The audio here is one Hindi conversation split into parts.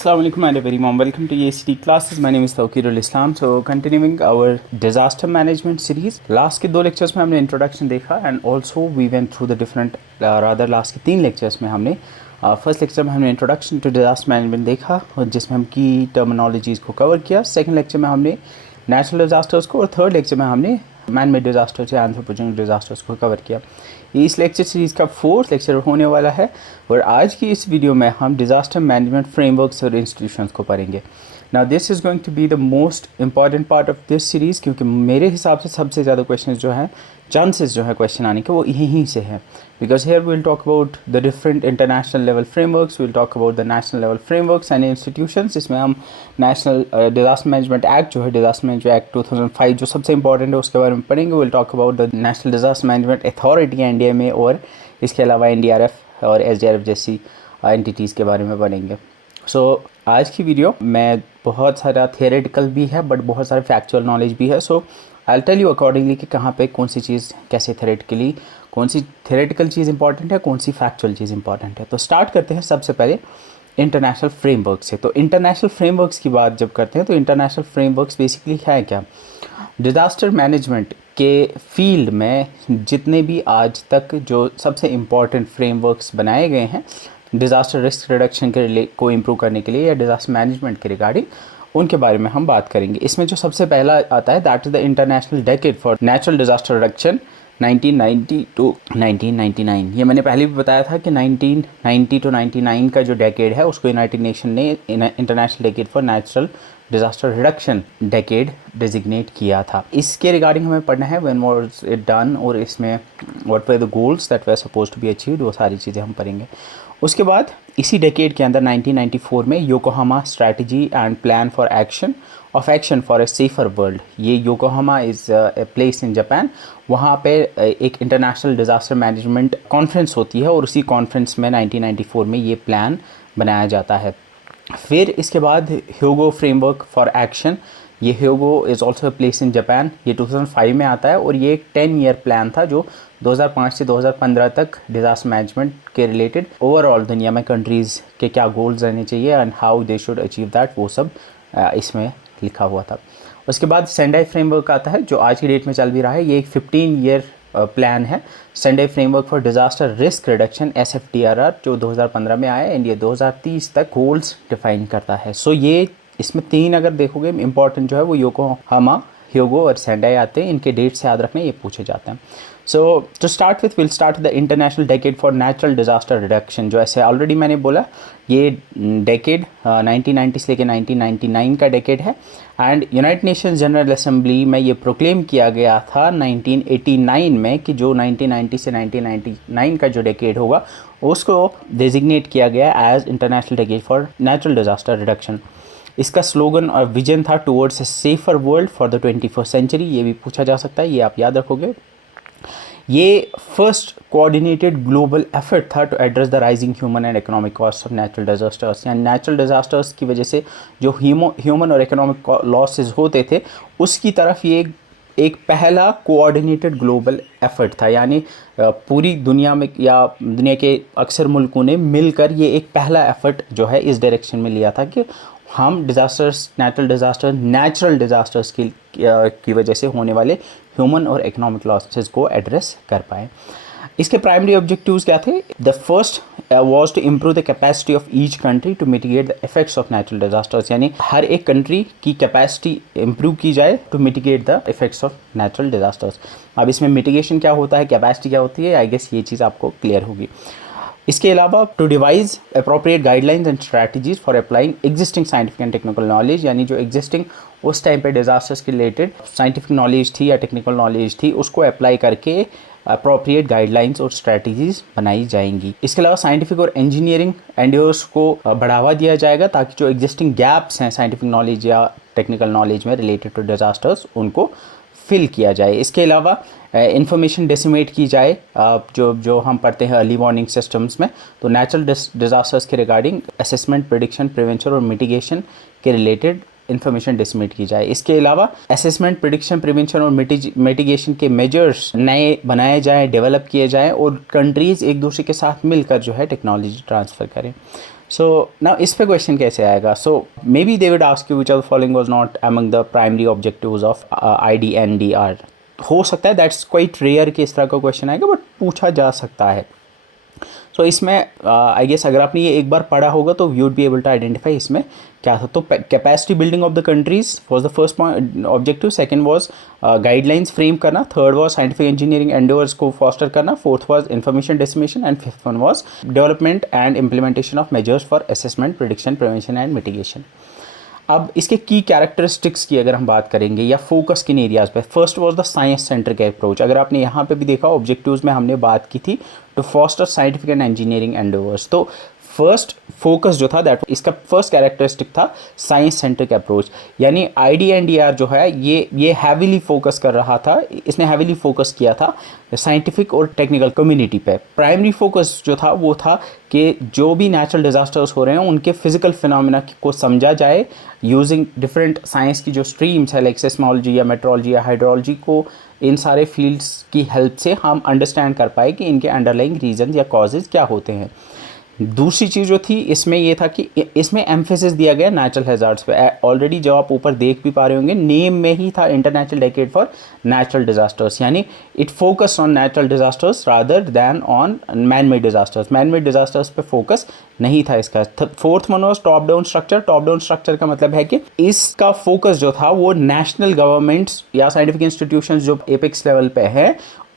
Assalamu alaikum and a very warm welcome to EACT classes. My name is Tawqirul Islam. So continuing our disaster management series. Last के दो lectures में हमने introduction देखा and also we went through the different rather last के तीन lectures में हमने फर्स्ट लेक्चर में हमने इंट्रोडक्शन टू डिजास्टर मैनेजमेंट देखा और जिसमें हम की टर्मिनोलॉजीज़ को कवर किया। सेकंड लेक्चर में हमने नेचुरल डिज़ास्टर्स को और थर्ड लेक्चर में हमने मैन मेड डिज़ास्टर्स या एंथ्रोपोजेनिक डिज़ास्टर्स को कवर किया। इस लेक्चर सीरीज़ का फोर्थ लेक्चर होने वाला है और आज की इस वीडियो में हम डिज़ास्टर मैनेजमेंट फ्रेमवर्क्स और इंस्टीट्यूशंस को पढ़ेंगे। Now this is going to be the most important part of this series, क्योंकि मेरे हिसाब से सबसे ज़्यादा क्वेश्चन जो हैं चांसेस जो है क्वेश्चन आने के वो यहीं से हैं, because here will talk about the different international level frameworks, will talk about the national level frameworks and institutions. इसमें हम नेशनल डिजास्टर मैनेजमेंट एक्ट जो है, डिजास्टर मैनेजमेंट एक्ट 2005 जो सबसे इंपॉर्टेंट है उसके बारे में पढ़ेंगे। Will talk about the national disaster management authority NDA में, और इसके अलावा एनडीआरएफ और एसडीआरएफ जैसी एंटिटीज़ के बारे में पढ़ेंगे। सो आज की वीडियो में बहुत सारा थियोरेटिकल भी है बट बहुत सारे फैक्चुअल नॉलेज भी है। So I will tell you accordingly कि कहाँ पे कौन सी चीज़ कैसे थियोरेटिकली, कौन सी थियोरेटिकल चीज़ इंपॉर्टेंट है, कौन सी फैक्चुअल चीज़ इंपॉर्टेंट है। तो स्टार्ट करते हैं सबसे पहले इंटरनेशनल फ्रेमवर्क से। तो इंटरनेशनल फ्रेमवर्क्स की बात जब करते हैं तो इंटरनेशनल फ्रेमवर्क्स बेसिकली है क्या, डिज़ास्टर मैनेजमेंट के फील्ड में जितने भी आज तक जो सबसे इम्पॉर्टेंट फ्रेमवर्क्स बनाए गए हैं डिज़ास्टर रिस्क रिडक्शन के को इम्प्रूव करने के लिए या डिज़ास्टर मैनेजमेंट के रिगार्डिंग, उनके बारे में हम बात करेंगे। इसमें जो सबसे पहला आता है that is the international decade for natural disaster reduction 1990 to 1999। ये मैंने पहले भी बताया था कि 1990 टू 99 का जो डेकेड है उसको यूनाइटेड नेशन ने international decade for natural disaster reduction decade designate किया था। इसके रिगार्डिंग हमें पढ़ना है व्हेन वाज इट डन, और इसमें what were the goals that were suppose to be achieved, वो सारी चीज़ें हम पढ़ेंगे। उसके बाद इसी डेकेड के अंदर 1994 में Yokohama strategy and plan for action for a safer world, ये Yokohama is a place in Japan, वहाँ पे एक इंटरनेशनल डिज़ास्टर मैनेजमेंट कॉन्फ्रेंस होती है और उसी कॉन्फ्रेंस में 1994 में ये प्लान बनाया जाता है। फिर इसके बाद ह्योगो फ्रेमवर्क फॉर एक्शन, ये Hyogo is also a place in Japan, ये 2005 में आता है और ये एक 10 ईयर प्लान था जो 2005 से 2015 तक डिज़ास्टर मैनेजमेंट के रिलेटेड ओवरऑल दुनिया में कंट्रीज़ के क्या गोल्स रहने चाहिए and how they should achieve that, वो सब इसमें लिखा हुआ था। उसके बाद सेंडाई फ्रेमवर्क आता है जो आज की डेट में चल भी रहा है। ये एक 15 ईयर प्लान है, Sendai framework for disaster risk reduction SFDRR, जो 2015 में आया एंड ये 2030 तक गोल्स डिफाइन करता है। सो ये इसमें तीन अगर देखोगे इंपॉर्टेंट जो है वो योकोहामा, ह्योगो और सेंडाई आते हैं, इनके डेट से याद रखने ये पूछे जाते हैं। So to start with will start the international decade for natural disaster reduction, जो ऐसे ऑलरेडी मैंने बोला ये डेकेड 1990 से लेकर 1999 का डेकेड है and United Nations general assembly में ये प्रोक्लेम किया गया था 1989 में कि जो 1990 से 1999 का जो डेकेड होगा उसको डेजिग्नेट किया गया as international decade for natural disaster reduction. इसका स्लोगन और विजन था towards a safer world for the 21st century, ये भी पूछा जा सकता है, ये आप याद रखोगे। ये फर्स्ट कोऑर्डिनेटेड ग्लोबल एफर्ट था to address the rising human and economic cost of natural disasters, यानी नेचुरल डिजास्टर्स की वजह से जो ह्यूमन और इकोनॉमिक लॉसेस होते थे उसकी तरफ ये एक पहला कोऑर्डिनेटेड ग्लोबल एफर्ट था, यानी पूरी दुनिया में या दुनिया के अक्सर मुल्कों ने मिलकर ये एक पहला एफर्ट जो है इस डायरेक्शन में लिया था कि हम डिज़ास्टर्स, नेचुरल डिज़ास्टर्स की वजह से होने वाले ह्यूमन और इकोनॉमिक लॉसेस को एड्रेस कर पाए। इसके प्राइमरी ऑब्जेक्टिव्स क्या थे? The first was to improve the capacity of each country to mitigate the effects of natural disasters, यानी हर एक कंट्री की कैपेसिटी इम्प्रूव की जाए to mitigate the effects of natural disasters. अब इसमें मिटिगेशन क्या होता है, कैपेसिटी क्या होती है, आई गेस ये चीज़ आपको क्लियर होगी। इसके अलावा to devise appropriate guidelines and strategies for applying existing scientific and technical knowledge, यानी जो एग्जिस्टिंग उस टाइम पे डिज़ास्टर्स के रिलेटेड साइंटिफिक नॉलेज थी या टेक्निकल नॉलेज थी उसको अप्लाई करके अप्रोप्रिएट गाइडलाइंस और स्ट्रैटेजीज बनाई जाएंगी। इसके अलावा साइंटिफिक और इंजीनियरिंग एंडियोर्स को बढ़ावा दिया जाएगा ताकि जो एग्जिस्टिंग गैप्स हैं साइंटिफिक नॉलेज या टेक्निकल नॉलेज में रिलेटेड टू डिज़ास्टर्स उनको फिल किया जाए। इसके अलावा इंफॉर्मेशन डिसमिनेट की जाए, जो हम पढ़ते हैं अर्ली वार्निंग सिस्टम्स में, तो नेचुरल डिज़ास्टर्स के रिगार्डिंग असेसमेंट, प्रिडिक्शन, प्रिवेंशन और मिटिगेशन के रिलेटेड इन्फॉर्मेशन डिसमिनेट की जाए। इसके अलावा असेसमेंट, प्रिडिक्शन, प्रिवेंशन और मिटिगेशन के मेजर्स नए बनाए जाएँ, डेवलप किए जाएँ और कंट्रीज़ एक दूसरे के साथ मिलकर जो है टेक्नोलॉजी ट्रांसफ़र करें। सो ना इस पे क्वेश्चन कैसे आएगा? So may be they would ask you which of the following was not among the primary objectives of IDNDR। हो सकता है, दैट्स क्वाइट रेयर कि इस तरह का क्वेश्चन आएगा, बट पूछा जा सकता है। सो इसमें आई गेस अगर आपने ये एक बार पढ़ा होगा तो you would be able to identify इसमें क्या था। तो capacity building of the countries was the first point objective, second was guidelines frame करना, third was scientific engineering endeavours को फॉस्टर करना, fourth was information dissemination and fifth one was development and implementation of measures for assessment, prediction, prevention and mitigation. अब इसके की कैरेक्टरिस्टिक्स की अगर हम बात करेंगे या फोकस किन एरियाज पे, first was the science centric approach. अगर आपने यहाँ पे भी देखा ऑब्जेक्टिव्स में हमने बात की थी to foster scientific and engineering endeavours. तो फर्स्ट फोकस जो था दैट इसका फर्स्ट कैरेक्टरिस्टिक था साइंस सेंट्रिक अप्रोच, यानी IDNDR जो है ये हैवीली फोकस कर रहा था, इसने हैवीली फोकस किया था साइंटिफिक और टेक्निकल कम्युनिटी पे। प्राइमरी फोकस जो था वो था कि जो भी नेचुरल डिजास्टर्स हो रहे हैं उनके फिजिकल फिनोमेना को समझा जाए यूजिंग डिफरेंट साइंस की जो स्ट्रीम्स है लाइक सेस्मोलॉजी या मेट्रोलॉजी या हाइड्रोलॉजी को, इन सारे फील्ड्स की हेल्प से हम अंडरस्टैंड कर पाए कि इनके अंडरलाइंग रीजन या कॉजेज क्या होते हैं। दूसरी चीज़ जो थी इसमें ये था कि इसमें एम्फेसिस दिया गया नेचुरल हैज़ार्ड्स पे। ऑलरेडी जो आप ऊपर देख भी पा रहे होंगे नेम में ही था international decade for natural disasters, यानी it focus on natural disasters rather than on man made disasters. Man made disasters पे फोकस नहीं था इसका। Fourth one was top down structure. Top down structure का मतलब है कि इसका फोकस जो था वो नेशनल गवर्नमेंट्स या साइंटिफिक इंस्टीट्यूशंस जो एपेक्स लेवल पे है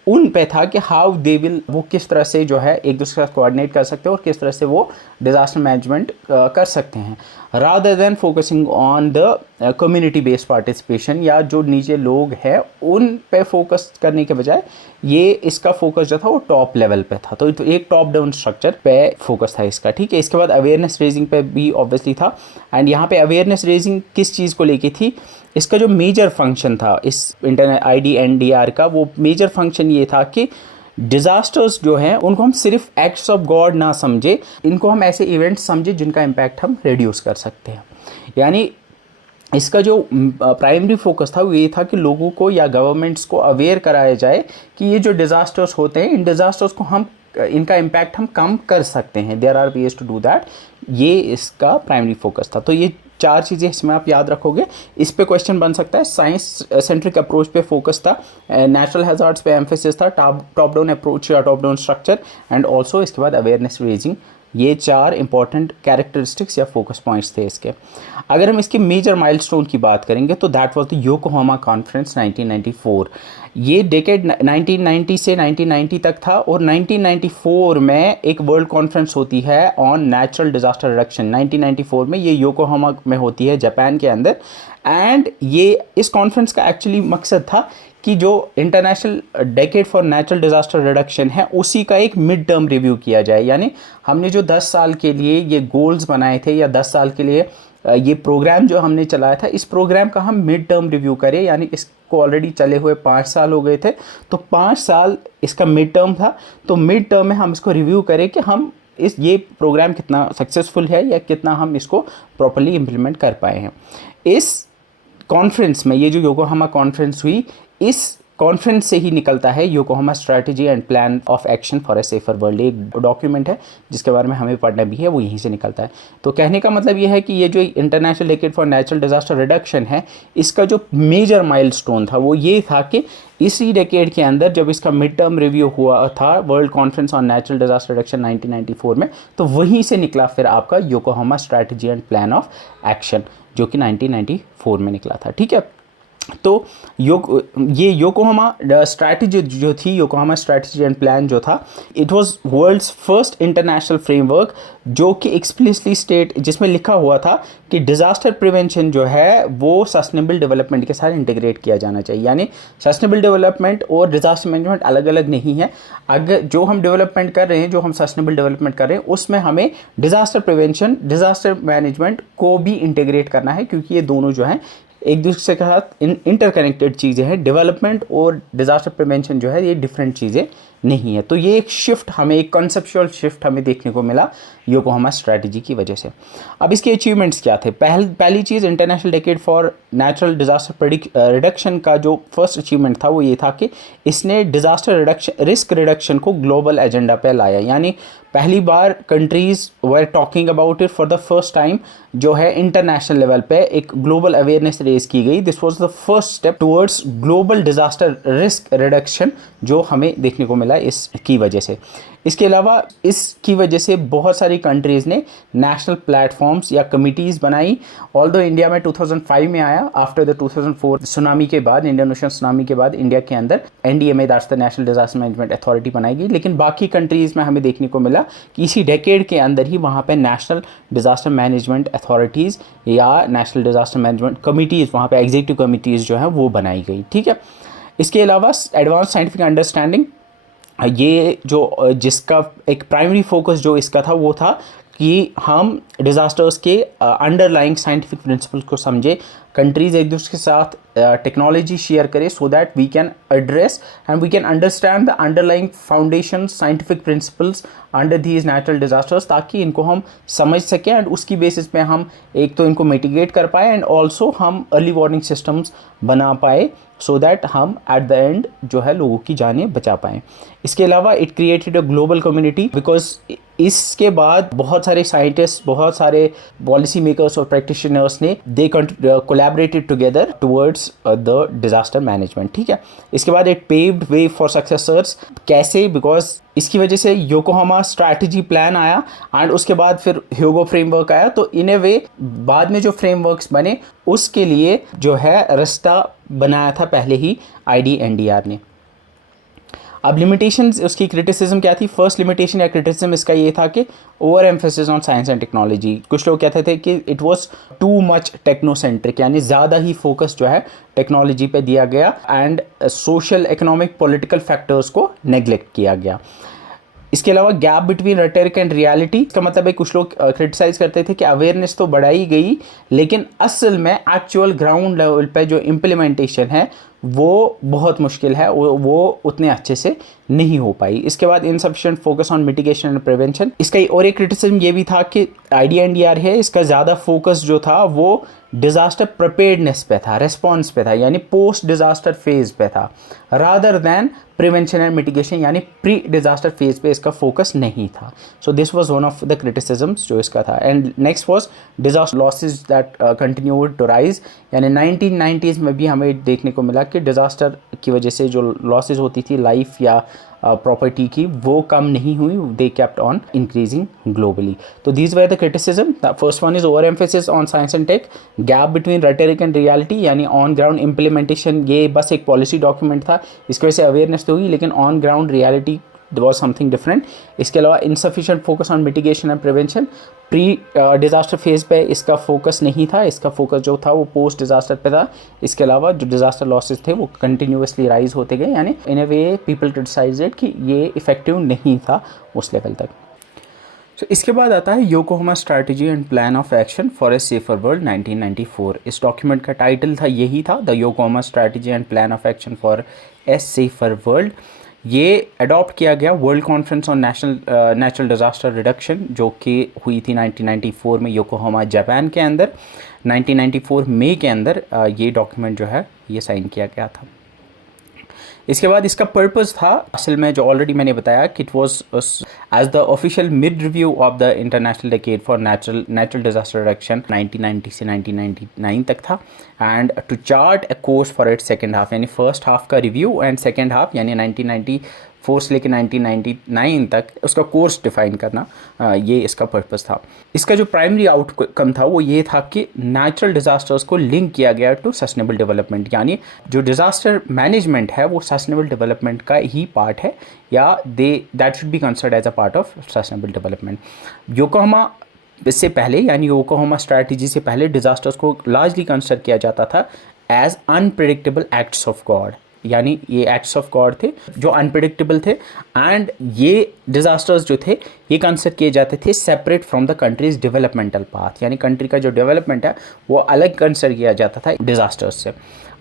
उन पे था कि हाउ दे विल, वो किस तरह से जो है एक दूसरे के साथ कोऑर्डिनेट कर सकते हैं और किस तरह से वो डिजास्टर मैनेजमेंट कर सकते हैं, rather than focusing on the community based participation, या जो नीचे लोग हैं उन पे फोकस करने के बजाय ये इसका फोकस जो था वो टॉप लेवल पे था। तो एक टॉप डाउन स्ट्रक्चर पे फोकस था इसका, ठीक है। इसके बाद अवेयरनेस रेजिंग पे भी ऑब्वियसली था, एंड यहाँ पे अवेयरनेस रेजिंग किस चीज़ को लेके थी, इसका जो मेजर फंक्शन था इस इंटरनेट IDNDR का, वो मेजर फंक्शन ये था कि डिज़ास्टर्स जो हैं उनको हम सिर्फ एक्ट्स ऑफ गॉड ना समझे, इनको हम ऐसे इवेंट्स समझे जिनका इम्पैक्ट हम रिड्यूस कर सकते हैं। यानी इसका जो प्राइमरी फोकस था वो ये था कि लोगों को या गवर्नमेंट्स को अवेयर कराया जाए कि ये जो डिज़ास्टर्स होते हैं इन डिज़ास्टर्स को हम, इनका इम्पैक्ट हम कम कर सकते हैं, there are ways to do that. ये इसका प्राइमरी फोकस था। तो ये चार चीज़ें इसमें आप याद रखोगे, इस पे क्वेश्चन बन सकता है। साइंस सेंट्रिक अप्रोच पे फोकस था, नेचुरल हैज़ार्ड्स पे एम्फेसिस था, टॉप डाउन अप्रोच या top down structure, and also इसके बाद अवेयरनेस रेजिंग। ये चार इंपॉर्टेंट कैरेक्टरिस्टिक्स या फोकस पॉइंट्स थे इसके। अगर हम इसके मेजर माइलस्टोन की बात करेंगे तो that was the Yokohama conference 1994। ये डेकेड 1990 से 1990 तक था, और 1994 में एक वर्ल्ड कॉन्फ्रेंस होती है ऑन नेचुरल डिजास्टर रिडक्शन। 1994 में ये योकोहामा में होती है जापान के अंदर, एंड ये इस कॉन्फ्रेंस का एक्चुअली मकसद था कि जो international decade for natural disaster reduction है उसी का एक मिड टर्म रिव्यू किया जाए। यानी हमने जो 10 साल के लिए ये गोल्स बनाए थे या 10 साल के लिए ये प्रोग्राम जो हमने चलाया था, इस प्रोग्राम का हम मिड टर्म रिव्यू करें। यानी इसको ऑलरेडी चले हुए 5 साल हो गए थे, तो 5 साल इसका मिड टर्म था। तो मिड टर्म में हम इसको रिव्यू करें कि हम ये प्रोग्राम कितना सक्सेसफुल है या कितना हम इसको प्रॉपर्ली इम्प्लीमेंट कर पाए हैं। इस कॉन्फ्रेंस में, ये जो योकोहामा कॉन्फ्रेंस हुई, इस कॉन्फ्रेंस से ही निकलता है Yokohama strategy and plan of action for a safer world. एक डॉक्यूमेंट है जिसके बारे में हमें पढ़ना भी है, वो यहीं से निकलता है। तो कहने का मतलब ये है कि ये जो international decade for natural disaster reduction है, इसका जो मेजर माइलस्टोन था वो ये था कि इसी डेकेड के अंदर जब इसका मिड टर्म रिव्यू हुआ था world conference on natural disaster reduction 1994 में, तो वहीं से निकला फिर आपका Yokohama strategy and plan of action, जो कि 1994 में निकला था, ठीक है। तो ये योकोहामा स्ट्रैटेजी जो थी, योकोहामा स्ट्रैटेजी एंड प्लान जो था, it was world's first international framework जो कि एक्सप्लिसिटली स्टेट, जिसमें लिखा हुआ था कि डिज़ास्टर प्रिवेंशन जो है वो सस्टेनेबल डेवलपमेंट के साथ इंटीग्रेट किया जाना चाहिए। यानी सस्टेनेबल डेवलपमेंट और डिज़ास्टर मैनेजमेंट अलग अलग नहीं है। अगर जो हम डेवलपमेंट कर रहे हैं, जो हम सस्टेनेबल डेवलपमेंट कर रहे हैं, उसमें हमें डिज़ास्टर प्रिवेंशन, डिज़ास्टर मैनेजमेंट को भी इंटीग्रेट करना है, क्योंकि ये दोनों जो हैं एक दूसरे के साथ इंटरकनेक्टेड चीज़ें हैं। डेवलपमेंट और डिज़ास्टर प्रिवेंशन जो है ये डिफरेंट चीज़ें नहीं है। तो ये एक शिफ्ट हमें, एक कॉन्सेप्चुअल शिफ्ट हमें देखने को मिला योकोहामा स्ट्रैटेजी की वजह से। अब इसके अचीवमेंट्स क्या थे? पहली चीज़, international decade for natural disaster reduction का जो फर्स्ट अचीवमेंट था वो ये था कि इसने डिजास्टर रिडक्शन, रिस्क रिडक्शन को ग्लोबल एजेंडा पे लाया। यानी पहली बार countries were talking about it for the first time, जो है इंटरनेशनल लेवल पे एक ग्लोबल अवेयरनेस रेज की गई। This was the first step towards global disaster risk reduction, जो हमें देखने को मिला इसकी वजह से। इसके अलावा इसकी वजह से बहुत सारी कंट्रीज़ ने नेशनल प्लेटफॉर्म्स या कमिटीज़ बनाई। ऑल्दो इंडिया में 2005 में आया, आफ्टर द 2004 सुनामी के बाद, इंडियन ओशन सुनामी के बाद इंडिया के अंदर NDMA, that's the national disaster management authority बनाई गई। लेकिन बाकी कंट्रीज़ में हमें देखने को मिला कि इसी डेकेड के अंदर ही वहाँ पर नेशनल डिजास्टर मैनेजमेंट अथॉरिटीज़ या नेशनल डिजास्टर मैनेजमेंट कमिटीज़, वहाँ पर एग्जीक्यूटिव कमिटीज़ जो है वो बनाई गई। ठीक है, इसके अलावा एडवांस साइंटिफिक अंडरस्टैंडिंग, ये जो जिसका एक प्राइमरी फोकस जो इसका था वो था कि हम डिज़ास्टर्स के अंडरलाइंग साइंटिफिक प्रिंसिपल्स को समझे, कंट्रीज़ एक दूसरे के साथ टेक्नोलॉजी शेयर करें so that we can address and we can understand the underlying foundation scientific principles under these natural disasters, ताकि इनको हम समझ सकें एंड उसकी बेसिस पे हम एक तो इनको मिटिगेट कर पाए एंड ऑल्सो हम अर्ली वार्निंग सिस्टम्स बना पाए सो दैट हम एट द एंड जो है लोगों की जानें बचा पाएँ। इसके अलावा it created a global community, because इसके बाद बहुत सारे साइंटिस्ट, बहुत सारे पॉलिसी मेकर्स और प्रैक्टिशनर्स ने they collaborated together towards the disaster management. ठीक है, इसके बाद it paved way for successors. कैसे? बिकॉज इसकी वजह से योकोहामा स्ट्रैटेजी प्लान आया एंड उसके बाद फिर ह्यूगो फ्रेमवर्क आया। तो इन ए वे बाद में जो फ्रेमवर्क्स बने उसके लिए जो है रास्ता बनाया था पहले ही IDNDR ने। अब लिमिटेशंस, उसकी क्रिटिसिज्म क्या थी? फर्स्ट लिमिटेशन या क्रिटिसिज्म इसका ये था कि over emphasis on science and technology. कुछ लोग कहते थे कि it was too much technocentric, यानी ज़्यादा ही फोकस जो है टेक्नोलॉजी पे दिया गया and social, economic, political factors को नेग्लेक्ट किया गया। इसके अलावा gap between rhetoric and reality, इसका मतलब है कुछ लोग क्रिटिसाइज करते थे कि अवेयरनेस तो बढ़ाई गई लेकिन असल में एक्चुअल ग्राउंड लेवल पे जो इम्प्लीमेंटेशन है वो बहुत मुश्किल है, वो उतने अच्छे से नहीं हो पाई। इसके बाद insufficient focus on mitigation and prevention. इसका और एक क्रिटिसिज्म ये भी था कि IDNDR है, इसका ज़्यादा फोकस जो था वो डिज़ास्टर प्रिपेयर्डनेस पे था, रिस्पॉन्स पे था, यानी पोस्ट डिज़ास्टर फेज पे था, rather than prevention and mitigation, यानी प्री डिज़ास्टर फेज पे इसका फोकस नहीं था। So this was one of the criticisms जो इसका था। And next was disaster losses that continued to rise, यानी 1990s में भी हमें देखने को मिला कि डिज़ास्टर की वजह से जो लॉसेज होती थी लाइफ या प्रॉपर्टी की, वो कम नहीं हुई, they kept on increasing globally. तो these were the criticism. The first one is over emphasis on science and tech, gap between rhetoric and reality, यानी ऑन ग्राउंड इम्प्लीमेंटेशन ये बस एक पॉलिसी डॉक्यूमेंट था, इसकी वजह से अवेयरनेस तो हुई लेकिन on ground reality was something different। इसके अलावा insufficient focus on mitigation and prevention, pre disaster phase पे इसका फोकस नहीं था, इसका फोकस जो था वो पोस्ट डिज़ास्टर पे था। इसके अलावा जो डिज़ास्टर लॉसेस थे वो कंटिन्यूसली राइज होते गए, यानी इन ए वे पीपल क्रिटिसाइज्ड कि ये इफेक्टिव नहीं था उस लेवल तक। तो इसके बाद आता है Yokohama strategy and plan of action for a safer world 1994। इस डॉक्यूमेंट का टाइटल था यही था, the Yokohama strategy and plan of action for a safer world. ये अडॉप्ट किया गया world conference on natural disaster reduction, जो कि हुई थी 1994 में योकोहामा जापान के अंदर। 1994 मई के अंदर ये डॉक्यूमेंट जो है ये साइन किया गया था। इसके बाद इसका पर्पस था असल में जो ऑलरेडी मैंने बताया कि it was as the official mid review of the international decade for natural disaster reduction 1990 से 1999 तक था, and to chart a course for its second half, यानी फर्स्ट हाफ का रिव्यू एंड सेकेंड हाफ यानी 1994 से लेकर 1999 तक उसका कोर्स डिफाइन करना, ये इसका पर्पस था। इसका जो प्राइमरी आउटकम था वो ये था कि नेचुरल डिज़ास्टर्स को लिंक किया गया टू सस्टेनेबल डेवलपमेंट, यानी जो डिज़ास्टर मैनेजमेंट है वो सस्टेनेबल डेवलपमेंट का ही पार्ट है, या that should be considered as a part of sustainable development. Yokohama इससे पहले, यानी योकोहामा स्ट्रैटेजी से पहले डिज़ास्टर्स को लार्जली कंसिडर किया जाता था as unpredictable acts of God, यानी ये एक्ट्स ऑफ गॉड थे जो अनप्रेडिक्टेबल थे, एंड ये डिज़ास्टर्स जो थे ये कंसिडर किए जाते थे separate from the countries developmental path, यानी कंट्री का जो डेवलपमेंट है वो अलग कंसिडर किया जाता था डिज़ास्टर्स से।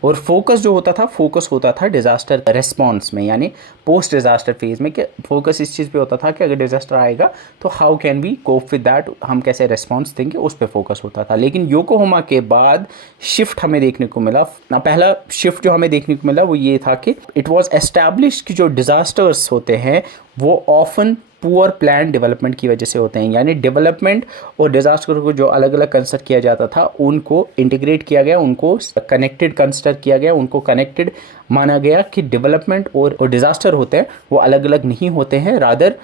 और फोकस जो होता था डिज़ास्टर रिस्पॉन्स में, यानी पोस्ट डिज़ास्टर फेज में, कि फोकस इस चीज़ पे होता था कि अगर डिज़ास्टर आएगा तो how can we cope with that, हम कैसे रिस्पॉन्स देंगे, उस पे फोकस होता था। लेकिन योकोहामा के बाद शिफ्ट हमें देखने को मिला। पहला शिफ्ट जो हमें देखने को मिला वो ये था कि इट वॉज एस्टैब्लिश कि जो डिज़ास्टर्स होते हैं वो ऑफन पुअर प्लान डेवलपमेंट की वजह से होते हैं। यानी डेवलपमेंट और डिजास्टर को जो अलग अलग कंसिडर किया जाता था उनको इंटीग्रेट किया गया, उनको कनेक्टेड कंसिडर किया गया, उनको कनेक्टेड माना गया कि डेवलपमेंट और डिजास्टर होते हैं वो अलग अलग नहीं होते हैं, रादर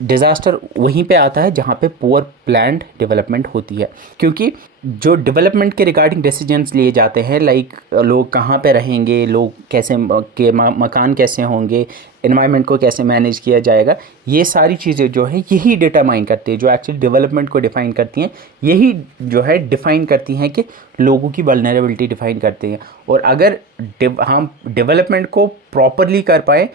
डिज़ास्टर वहीं पे आता है जहाँ पे पुअर प्लान्ड डेवलपमेंट होती है। क्योंकि जो डेवलपमेंट के रिगार्डिंग डिसीजंस लिए जाते हैं, लाइक लोग कहाँ पे रहेंगे, लोग कैसे मकान कैसे होंगे, एनवायरनमेंट को कैसे मैनेज किया जाएगा, ये सारी चीज़ें जो है यही डिटरमाइन करती है, जो एक्चुअली डेवलपमेंट को डिफ़ाइन करती हैं, यही जो है डिफ़ाइन करती हैं कि लोगों की वल्नरेबिलिटी डिफ़ाइन करती हैं। और अगर हम डेवलपमेंट को प्रॉपरली कर पाएँ,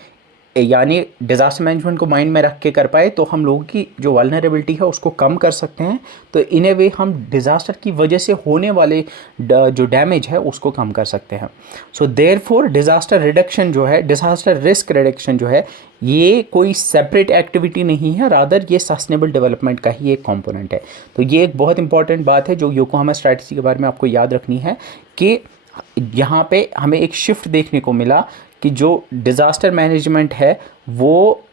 यानी डिज़ास्टर मैनेजमेंट को माइंड में रख के कर पाए, तो हम लोगों की जो वल्नरेबिलिटी है उसको कम कर सकते हैं। तो इन ए वे हम डिज़ास्टर की वजह से होने वाले जो डैमेज है उसको कम कर सकते हैं। सो देयरफॉर डिज़ास्टर रिडक्शन जो है, डिज़ास्टर रिस्क रिडक्शन जो है, ये कोई सेपरेट एक्टिविटी नहीं है, रादर ये सस्टेनेबल डेवलपमेंट का ही एक कंपोनेंट है। तो ये एक बहुत इंपॉर्टेंट बात है जो योकोहामा स्ट्रैटेजी के बारे में आपको याद रखनी है कि यहाँ पे हमें एक शिफ्ट देखने को मिला कि जो डिज़ास्टर मैनेजमेंट है, वो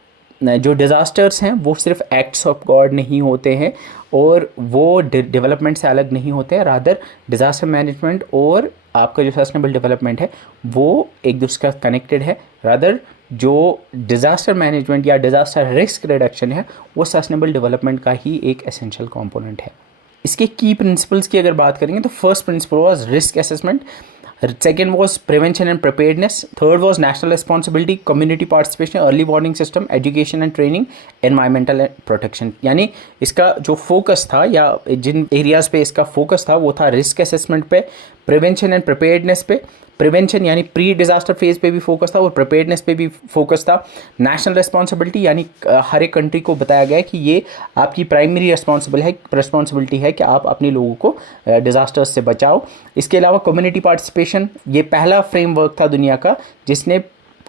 जो डिज़ास्टर्स हैं वो सिर्फ एक्ट्स ऑफ गॉड नहीं होते हैं और वो डेवलपमेंट से अलग नहीं होते हैं, रादर डिज़ास्टर मैनेजमेंट और आपका जो सस्टेनेबल डेवलपमेंट है वो एक दूसरे का कनेक्टेड है। रादर जो डिज़ास्टर मैनेजमेंट या डिज़ास्टर रिस्क रिडक्शन है वो सस्टेनेबल डेवलपमेंट का ही एक एसेंशियल कंपोनेंट है। इसके की प्रिंसिपल्स की अगर बात करेंगे तो first principle was risk assessment, second was prevention and preparedness, third was national responsibility, community participation, early warning system, education and training, environmental protection। यानी इसका जो फोकस था या जिन एरियाज पे इसका फोकस था वो था रिस्क असेसमेंट पे, प्रिवेंशन एंड प्रिपेयर्डनेस पे, प्रिवेंशन यानी प्री डिज़ास्टर फेज पे भी फोकस था और प्रिपेयर्डनेस पे भी फोकस था। नेशनल रिस्पॉन्सिबिलिटी यानी हर एक कंट्री को बताया गया कि ये आपकी प्राइमरी रिस्पॉन्सिबिलिटी है कि आप अपने लोगों को डिज़ास्टर्स से बचाओ। इसके अलावा कम्युनिटी पार्टिसिपेशन, ये पहला फ्रेमवर्क था दुनिया का जिसने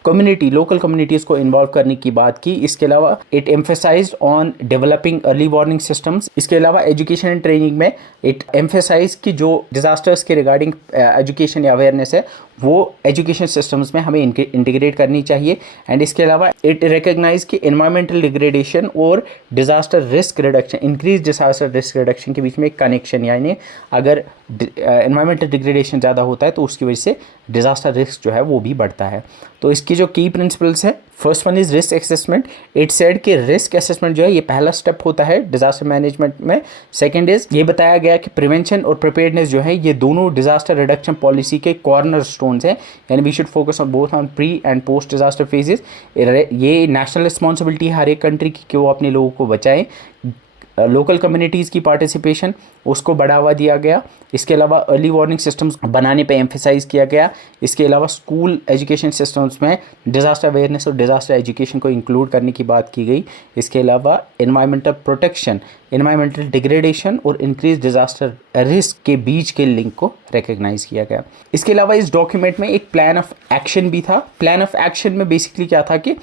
कम्युनिटी, लोकल कम्युनिटीज़ को इन्वॉल्व करने की बात की। इसके अलावा it emphasised on developing early warning systems. इसके अलावा एजुकेशन एंड ट्रेनिंग में इट एम्फेसाइज कि जो डिज़ास्टर्स के रिगार्डिंग एजुकेशन या अवेयरनेस है वो एजुकेशन सिस्टम्स में हमें इंटीग्रेट करनी चाहिए। एंड इसके अलावा इट रिकग्नाइज कि एनवायरमेंटल डिग्रेडेशन और disaster risk reduction, increase disaster risk reduction के बीच में एक कनेक्शन, यानी अगर एनवायरमेंटल डिग्रेडेशन ज़्यादा होता है तो उसकी वजह से डिज़ास्टर रिस्क जो है वो भी बढ़ता है। तो इसकी जो की प्रिंसिपल्स है, first one is risk assessment. It said कि रिस्क असेसमेंट जो है ये पहला स्टेप होता है डिज़ास्टर मैनेजमेंट में। सेकंड इज़ ये बताया गया कि प्रिवेंशन और प्रिपेयर्डनेस जो है ये दोनों डिज़ास्टर रिडक्शन पॉलिसी के कॉर्नर स्टोन्स हैं, यानी we should focus on both on pre and post disaster phases. ये नेशनल रिस्पॉन्सिबिलिटी है हर एक कंट्री की कि वो अपने लोगों को बचाएं। लोकल कम्युनिटीज़ की पार्टिसिपेशन, उसको बढ़ावा दिया गया। इसके अलावा अर्ली वार्निंग सिस्टम्स बनाने पे एम्फेसाइज किया गया। इसके अलावा स्कूल एजुकेशन सिस्टम्स में डिज़ास्टर अवेयरनेस और डिज़ास्टर एजुकेशन को इंक्लूड करने की बात की गई। इसके अलावा एनवायरमेंटल प्रोटेक्शन, एनवायरमेंटल डिग्रेडेशन और इंक्रीज डिज़ास्टर रिस्क के बीच के लिंक को रिकग्नाइज किया गया। इसके अलावा इस डॉक्यूमेंट में एक प्लान ऑफ एक्शन भी था। प्लान ऑफ एक्शन में बेसिकली क्या था कि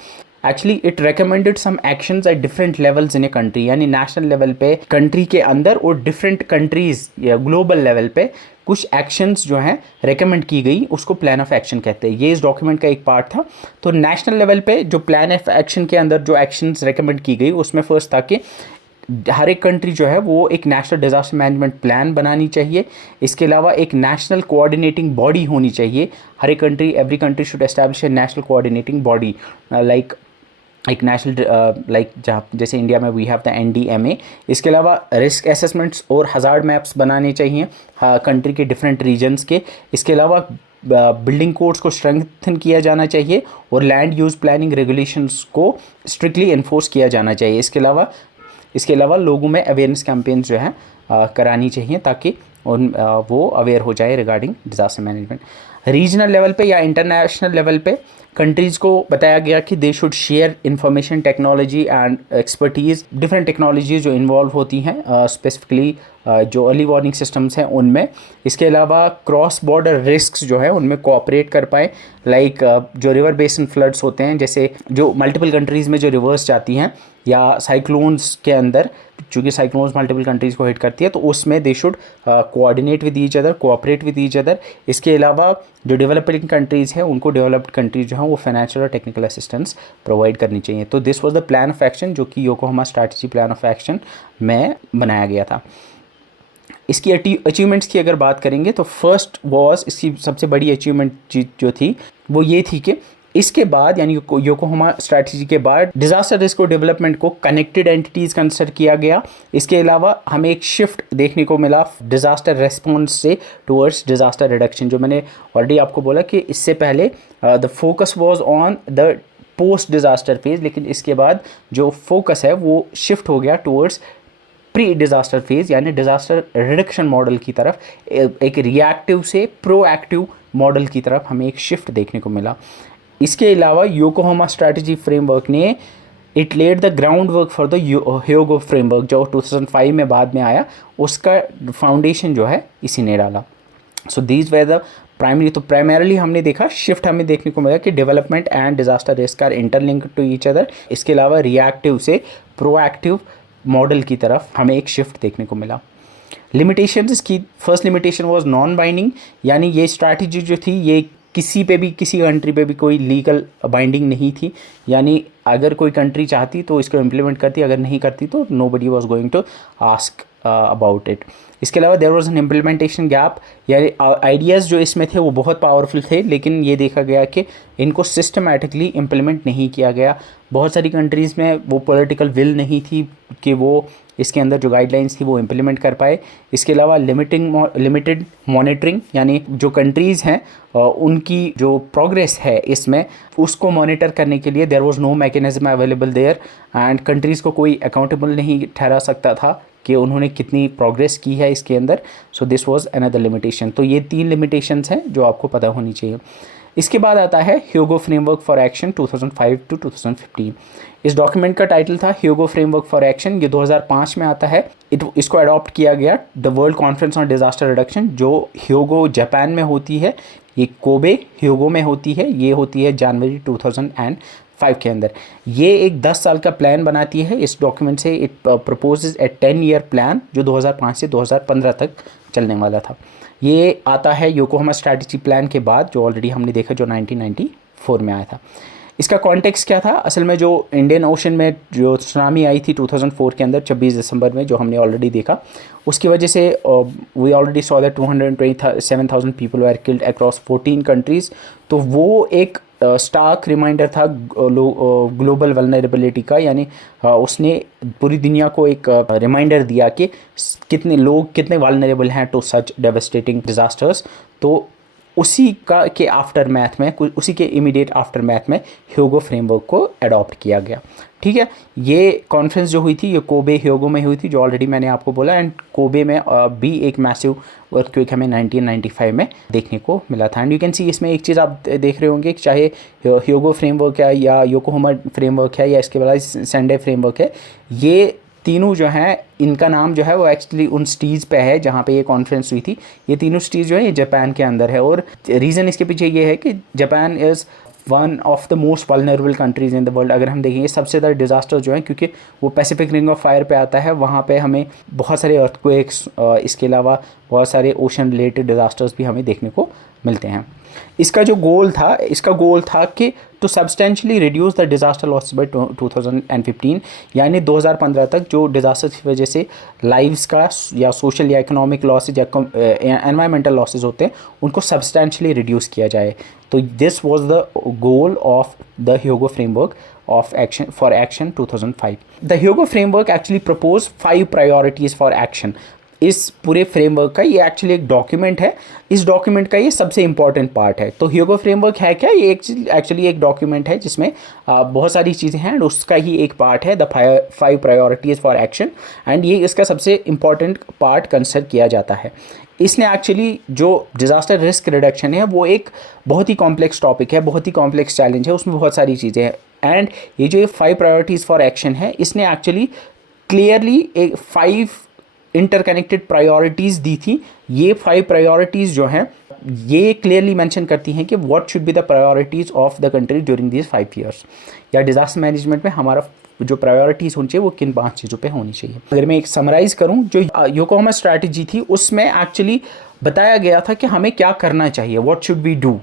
actually it recommended some actions at different levels in a country, यानी नेशनल लेवल पे कंट्री के अंदर और डिफरेंट कंट्रीज या ग्लोबल लेवल पे कुछ एक्शंस जो हैं रेकमेंड की गई, उसको प्लान ऑफ एक्शन कहते हैं। ये इस डॉक्यूमेंट का एक पार्ट था। तो नेशनल लेवल पे जो प्लान ऑफ एक्शन के अंदर जो एक्शंस रेकमेंड की गई उसमें फर्स्ट था कि हर एक कंट्री जो है वो एक नेशनल डिज़ास्टर मैनेजमेंट प्लान बनानी चाहिए। इसके अलावा एक नेशनल कोऑर्डिनेटिंग बॉडी होनी चाहिए। हर एक country, every country should establish a national coordinating body, like एक नेशनल लाइक जहाँ जैसे इंडिया में वी हैव द NDMA। इसके अलावा रिस्क असेसमेंट्स और हज़ार्ड मैप्स बनाने चाहिए कंट्री के डिफरेंट रीजन्स के। इसके अलावा बिल्डिंग कोड्स को स्ट्रेंथन किया जाना चाहिए और लैंड यूज़ प्लानिंग रेगुलेशंस को स्ट्रिक्टली इन्फोर्स किया जाना चाहिए। इसके अलावा लोगों में अवेयरनेस कैंपेन्स जो हैं करानी चाहिए ताकि वो अवेयर हो जाए regarding disaster management. Regional level पे या इंटरनेशनल लेवल पे कंट्रीज़ को बताया गया कि they should share information technology and expertise, different technologies जो इन्वॉल्व होती हैं स्पेसिफिकली जो अर्ली वार्निंग सिस्टम्स हैं उनमें। इसके अलावा क्रॉस बॉर्डर रिस्क जो है उनमें कोऑपरेट कर पाए, लाइक जो रिवर बेसिन फ्लड्स होते हैं, जैसे जो मल्टीपल कंट्रीज़ में जो रिवर्स जाती हैं या साइक्लोन्स के अंदर चूँकि साइक्लोन्स मल्टीपल कंट्रीज़ को हिट करती है, तो उसमें they should coordinate with each other, cooperate with each other. इसके अलावा जो डेवलपिंग कंट्रीज़ हैं उनको डेवलप्ड कंट्रीज जो हैं वो फाइनेंशियल और टेक्निकल असिस्टेंस प्रोवाइड करनी चाहिए। तो this was the plan of action जो कि Yokohama strategy plan of action में बनाया गया था। इसकी अचीवमेंट्स की अगर बात करेंगे तो फर्स्ट वॉज, इसकी सबसे बड़ी अचीवमेंट जो थी वो ये थी कि इसके बाद यानी योकोहामा स्ट्रैटेजी के बाद डिजास्टर रिस्क और डेवलपमेंट को कनेक्टेड एंटिटीज़ कंसिडर किया गया। इसके अलावा हमें एक शिफ्ट देखने को मिला डिज़ास्टर रेस्पॉन्स से टुवर्ड्स डिज़ास्टर रिडक्शन। जो मैंने ऑलरेडी आपको बोला कि इससे पहले the focus was on the post disaster phase, लेकिन इसके बाद जो फोकस है वो शिफ्ट हो गया टुवर्ड्स प्री डिज़ास्टर फेज यानी डिज़ास्टर रिडक्शन मॉडल की तरफ। एक रिएक्टिव से प्रोएक्टिव मॉडल की तरफ हमें एक शिफ्ट देखने को मिला। इसके अलावा योकोहामा स्ट्रैटेजी फ्रेमवर्क ने it laid the ground work for the Hyogo framework जो 2005 में बाद में आया, उसका फाउंडेशन जो है इसी ने डाला। So these were the primary, तो प्राइमरली हमने देखा शिफ्ट हमें देखने को मिला कि development and disaster risk are interlink to each other. इसके अलावा रिएक्टिव से प्रोएक्टिव मॉडल की तरफ हमें एक शिफ्ट देखने को मिला। लिमिटेशंस, इसकी first limitation was non binding, यानी ये स्ट्रैटेजी जो थी ये किसी पे भी, किसी कंट्री पे भी कोई लीगल बाइंडिंग नहीं थी। यानी अगर कोई कंट्री चाहती तो इसको इम्प्लीमेंट करती, अगर नहीं करती तो nobody was going to ask about it. इसके अलावा there was an implementation gap, यानी आइडियाज़ जो इसमें थे वो बहुत पावरफुल थे, लेकिन ये देखा गया कि इनको सिस्टमैटिकली इम्प्लीमेंट नहीं किया गया। बहुत सारी कंट्रीज़ में वो पॉलिटिकल विल नहीं थी कि वो इसके अंदर जो गाइडलाइंस थी वो इम्प्लीमेंट कर पाए। इसके अलावा लिमिटेड मॉनिटरिंग, यानी जो कंट्रीज़ हैं उनकी जो प्रोग्रेस है इसमें उसको मॉनिटर करने के लिए there was no mechanism available there, and countries को कोई अकाउंटेबल नहीं ठहरा सकता था कि उन्होंने कितनी प्रोग्रेस की है इसके अंदर। सो दिस वाज अनदर लिमिटेशन। तो ये 3 लिमिटेशंस हैं जो आपको पता होनी चाहिए। इसके बाद आता है Hyogo framework for action 2005 to 2015। इस डॉक्यूमेंट का टाइटल था ह्योगो फ्रेमवर्क फॉर एक्शन, ये 2005 में आता है। इसको अडॉप्ट किया गया the world conference on disaster reduction, जो ह्योगो जापान में होती है, ये कोबे ह्योगो में होती है, ये होती है जनवरी 2005 के अंदर। ये एक 10 साल का प्लान बनाती है। इस डॉक्यूमेंट से it proposes A 10-year plan जो 2005 से 2015 तक चलने वाला था। ये आता है योकोहामा स्ट्रैटेजी प्लान के बाद, जो ऑलरेडी हमने देखा जो 1994 में आया था। इसका कॉन्टेक्स्ट क्या था? असल में जो इंडियन ओशन में जो सुनामी आई थी 2004 के अंदर 26 दिसंबर में, जो हमने ऑलरेडी देखा, उसकी वजह से we already saw that 227,000 people were killed across 14 countries. तो वो एक स्टार्क रिमाइंडर था ग्लोबल वल्नरेबिलिटी का, यानी उसने पूरी दुनिया को एक रिमाइंडर दिया कि कितने लोग कितने वल्नरेबल हैं टू सच डेवस्टेटिंग डिज़ास्टर्स। तो उसी का के आफ्टर मैथ में, उसी के इमीडिएट आफ्टर मैथ में ह्योगो फ्रेमवर्क को अडॉप्ट किया गया। ठीक है, ये कॉन्फ्रेंस जो हुई थी ये कोबे ह्योगो में हुई थी, जो ऑलरेडी मैंने आपको बोला। एंड कोबे में भी एक मैसिव अर्थक्वेक हमें 1995 में देखने को मिला था। एंड यू कैन सी इसमें एक चीज़ आप देख रहे होंगे कि चाहे ह्योगो फ्रेमवर्क है या योकोहामा फ्रेमवर्क है या इसके बाद सेंडे फ्रेमवर्क है, ये तीनों जो हैं इनका नाम जो है वो एक्चुअली उन सिटीज़ पे है जहाँ पे ये कॉन्फ्रेंस हुई थी। ये तीनों सिटीज़ जो है ये जापान के अंदर है, और रीज़न इसके पीछे ये है कि Japan is one of the most vulnerable countries in the world. अगर हम देखेंगे सबसे ज़्यादा डिज़ास्टर जो है, क्योंकि वो पैसिफिक रिंग ऑफ फायर पे आता है, वहाँ पे हमें बहुत सारे अर्थक्वेक्स, इसके अलावा बहुत सारे ओशन रिलेटेड डिज़ास्टर्स भी हमें देखने को मिलते हैं। इसका जो गोल था कि to substantially reduce the disaster losses by 2015, यानी 2015 तक जो डिज़ास्टर की वजह से लाइव्स का या सोशल या इकोनॉमिक लॉसेज या एनवायरमेंटल लॉसेज होते हैं उनको सब्सटेंशियली रिड्यूस किया जाए। तो this was the goal of the Hyogo framework of action for action 2005. The Hyogo framework actually proposed 5 priorities for action. इस पूरे फ्रेमवर्क का ये एक्चुअली एक डॉक्यूमेंट है। इस डॉक्यूमेंट का ये सबसे इंपॉर्टेंट पार्ट है। तो ह्योगो फ्रेमवर्क है क्या? ये एक्चुअली एक डॉक्यूमेंट है जिसमें बहुत सारी चीज़ें हैं, और उसका ही एक पार्ट है the 5 priorities for action, and ये इसका सबसे इंपॉर्टेंट पार्ट कंसिडर किया जाता है। इसने एक्चुअली जो डिज़ास्टर रिस्क रिडक्शन है वो एक बहुत ही कॉम्प्लेक्स टॉपिक है, बहुत ही कॉम्प्लेक्स चैलेंज है, उसमें बहुत सारी चीज़ें हैं। एंड ये जो 5 प्रायोरिटीज़ फॉर एक्शन है, इसने एक्चुअली क्लियरली एक 5 इंटरकनेक्टेड प्रायोरिटीज़ दी थी। ये 5 प्रायोरिटीज़ जो हैं ये क्लियरली मेंशन करती हैं कि what should be the priorities of the country during these 5 years, या डिज़ास्टर मैनेजमेंट में हमारा जो प्रायोरिटीज़ होनी चाहिए वो किन 5 चीज़ों पे होनी चाहिए। अगर मैं एक समराइज़ करूँ, जो योकोहामा स्ट्रैटेजी थी उसमें एक्चुअली बताया गया था कि हमें क्या करना चाहिए, व्हाट शुड वी डू,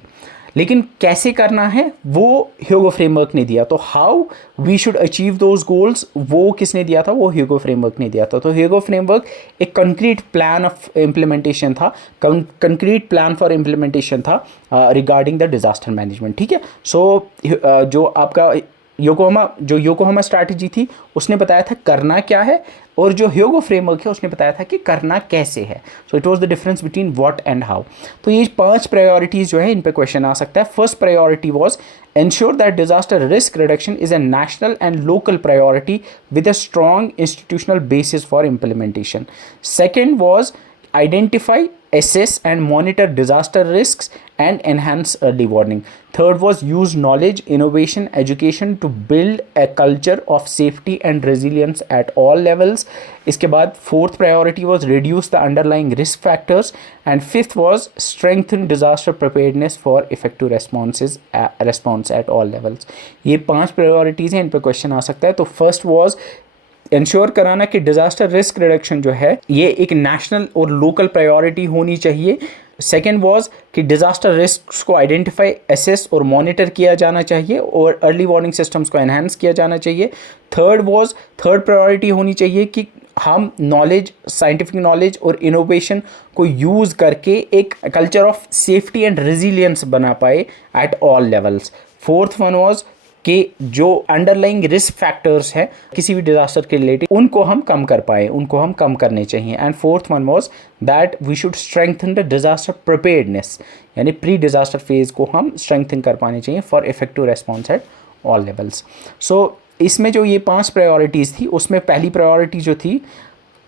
लेकिन कैसे करना है वो ह्यूगो फ्रेमवर्क ने दिया। तो how we should achieve those goals वो किसने दिया था, वो ह्यूगो फ्रेमवर्क ने दिया था। तो ह्यूगो फ्रेमवर्क एक कंक्रीट प्लान ऑफ इम्प्लीमेंटेशन था, कंक्रीट प्लान फॉर इम्प्लीमेंटेशन था रिगार्डिंग द डिजास्टर मैनेजमेंट। ठीक है, सो जो आपका योकोहामा स्ट्रैटेजी थी उसने बताया था करना क्या है, और जो ह्यूगो फ्रेमवर्क है उसने बताया था कि करना कैसे है। So it was the difference between what and how. तो ये 5 प्रायोरिटीज़ जो है इन पे क्वेश्चन आ सकता है। First priority was ensure that disaster risk reduction is a national and local priority with a strong institutional basis for implementation. Second was identify, assess and monitor disaster risks and enhance early warning. Third was use knowledge, innovation, education to build a culture of safety and resilience at all levels. इसके बाद fourth priority was reduce the underlying risk factors, and fifth was strengthen disaster preparedness for effective response at all levels. ये 5 priorities हैं, इन पे क्वेश्चन आ सकता है। तो फर्स्ट was इंश्योर कराना कि डिज़ास्टर रिस्क रिडक्शन जो है ये एक नेशनल और लोकल प्रायोरिटी होनी चाहिए। सेकेंड वॉज कि डिज़ास्टर रिस्क को आइडेंटिफाई, एसेस और मॉनिटर किया जाना चाहिए और अर्ली वार्निंग सिस्टम्स को एनहांस किया जाना चाहिए। थर्ड प्रायोरिटी होनी चाहिए कि हम नॉलेज, साइंटिफिक नॉलेज और इनोवेशन को यूज़ करके एक culture of safety and resilience बना पाए eight all levels. Fourth one was कि जो अंडरलाइंग रिस्क फैक्टर्स हैं किसी भी डिजास्टर के रिलेटेड उनको हम कम कर पाए, उनको हम कम करने चाहिए। And fourth one was that we should strengthen the disaster preparedness, यानी प्री डिजास्टर फेज को हम स्ट्रेंथन कर पाने चाहिए for effective response at all levels. So इसमें जो ये 5 प्रायोरिटीज़ थी उसमें पहली प्रायोरिटी जो थी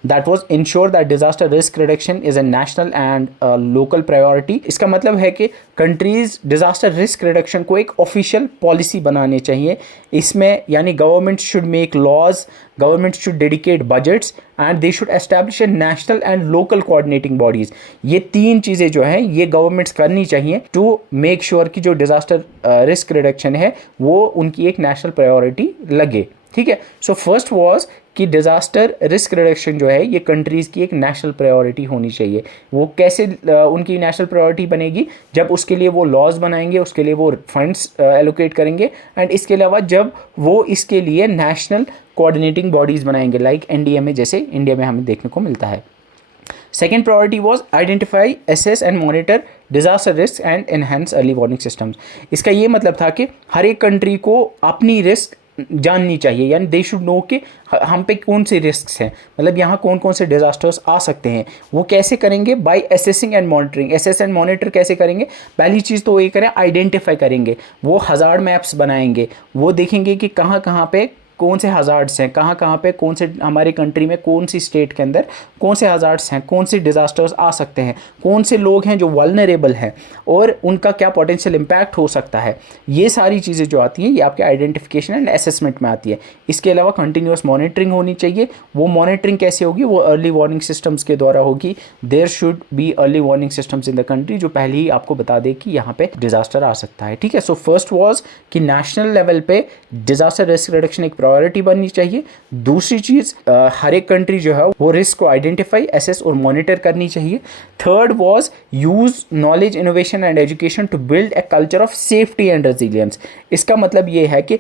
that was ensure that disaster risk reduction is a national and local priority। इसका मतलब है कि कंट्रीज डिजास्टर रिस्क रिडक्शन को एक ऑफिशियल पॉलिसी बनाने चाहिए। इसमें यानी government should make laws, government should dedicate budgets and they should establish a national and local coordinating bodies. ये 3 चीज़ें जो हैं ये गवर्नमेंट्स करनी चाहिए टू मेक श्योर कि जो डिजास्टर रिस्क रिडक्शन है वो उनकी एक नेशनल प्रायोरिटी लगे। ठीक है, सो फर्स्ट वॉज कि डिज़ास्टर रिस्क रिडक्शन जो है ये कंट्रीज़ की एक नेशनल प्रायोरिटी होनी चाहिए। वो कैसे उनकी नेशनल प्रायोरिटी बनेगी, जब उसके लिए वो लॉज बनाएंगे, उसके लिए वो फंड्स एलोकेट करेंगे, एंड इसके अलावा जब वो इसके लिए नेशनल कोऑर्डिनेटिंग बॉडीज़ बनाएंगे लाइक एनडीएमए जैसे इंडिया में हमें देखने को मिलता है। Second priority was identify, assess and monitor disaster risk and enhance early warning systems. इसका ये मतलब था कि हर एक कंट्री को अपनी रिस्क जाननी चाहिए, यानी दे शुड नो कि हम पे कौन से रिस्क हैं, मतलब यहाँ कौन कौन से डिजास्टर्स आ सकते हैं। वो कैसे करेंगे, by assessing and monitoring. Assess and monitor कैसे करेंगे, पहली चीज़ तो ये करें आइडेंटिफाई करेंगे, वो हज़ार्ड मैप्स बनाएंगे, वो देखेंगे कि कहाँ कहाँ पे कौन से हज़ार्ड्स हैं, कहाँ कहाँ पे कौन से हमारे कंट्री में कौन सी स्टेट के अंदर कौन से हज़ार्ड्स हैं, कौन से डिज़ास्टर्स आ सकते हैं, कौन से लोग हैं जो वल्नरेबल हैं और उनका क्या पोटेंशियल इम्पैक्ट हो सकता है। ये सारी चीज़ें जो आती हैं ये आपके आइडेंटिफिकेशन एंड असेसमेंट में आती है। इसके अलावा कंटिन्यूस मॉनिटरिंग होनी चाहिए। वो मॉनिटरिंग कैसे होगी, वो अर्ली वार्निंग सिस्टम्स के द्वारा होगी। There should be early warning systems in the country जो पहले ही आपको बता दे कि यहाँ पे डिज़ास्टर आ सकता है। ठीक है, सो फर्स्ट वॉज कि नेशनल लेवल पे डिज़ास्टर रिस्क रिडक्शन एक प्रायोरिटी बननी चाहिए। दूसरी चीज़ हर एक कंट्री जो है वो रिस्क को आइडेंटिफाई, असेस और मॉनिटर करनी चाहिए। Third was use knowledge, innovation and education to build a culture of safety and resilience. इसका मतलब ये है कि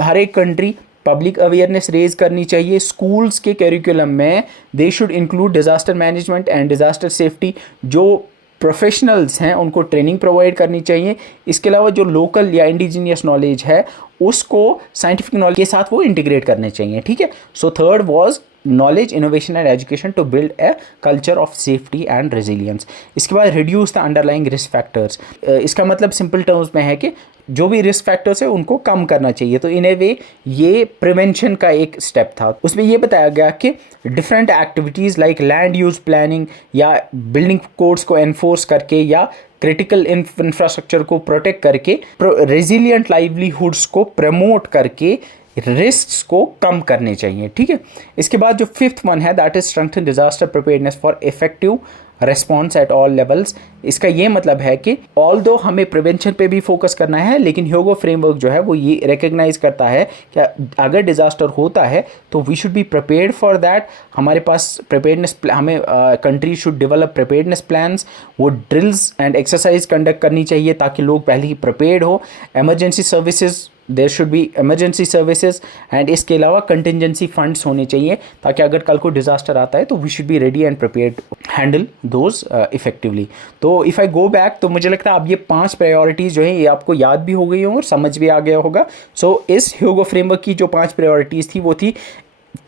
हर एक कंट्री पब्लिक अवेयरनेस रेज करनी चाहिए। स्कूल्स के करिकुलम में they should include disaster management and disaster safety. जो प्रोफेशनल्स हैं उनको ट्रेनिंग प्रोवाइड करनी चाहिए। इसके अलावा जो लोकल या इंडिजीनियस नॉलेज है उसको साइंटिफिक नॉलेज के साथ वो इंटीग्रेट करने चाहिए। ठीक है, so third was knowledge, innovation and education to build a culture of safety and resilience. इसके बाद reduce the underlying risk factors. इसका मतलब सिंपल टर्म्स में है कि जो भी रिस्क फैक्टर्स है उनको कम करना चाहिए। तो इन ए वे ये प्रिवेंशन का एक स्टेप था। उसमें ये बताया गया कि different activities like land use planning या बिल्डिंग कोड्स को एनफोर्स करके या क्रिटिकल इंफ्रास्ट्रक्चर को प्रोटेक्ट करके, रेजिलियंट लाइवलीहुड्स को प्रमोट करके रिस्क को कम करने चाहिए। ठीक है, इसके बाद जो फिफ्थ वन है that is strengthen disaster preparedness for effective response at all levels। इसका ये मतलब है कि although हमें प्रिवेंशन पे भी फोकस करना है, लेकिन ह्यूगो फ्रेमवर्क जो है वो ये रिकग्नाइज करता है कि अगर डिज़ास्टर होता है तो we should be prepared for that. हमारे पास प्रिपेयर्डनेस, हमें country should develop preparedness plans, वो ड्रिल्स एंड एक्सरसाइज कंडक्ट करनी चाहिए ताकि लोग पहले ही प्रिपेयर्ड हो। Emergency services, there should be emergency services, and इसके अलावा कंटिजेंसी फंड्स होने चाहिए ताकि अगर कल को डिज़ास्टर आता है तो we should be ready and prepared handle those effectively. तो इफ़ आई गो बैक, तो मुझे लगता है अब ये 5 प्रायोरिटीज़ जो हैं ये आपको याद भी हो गई हों और समझ भी आ गया होगा। सो इस ह्यूगो फ्रेमवर्क की जो 5 प्रायोरिटीज़ थी वो थी,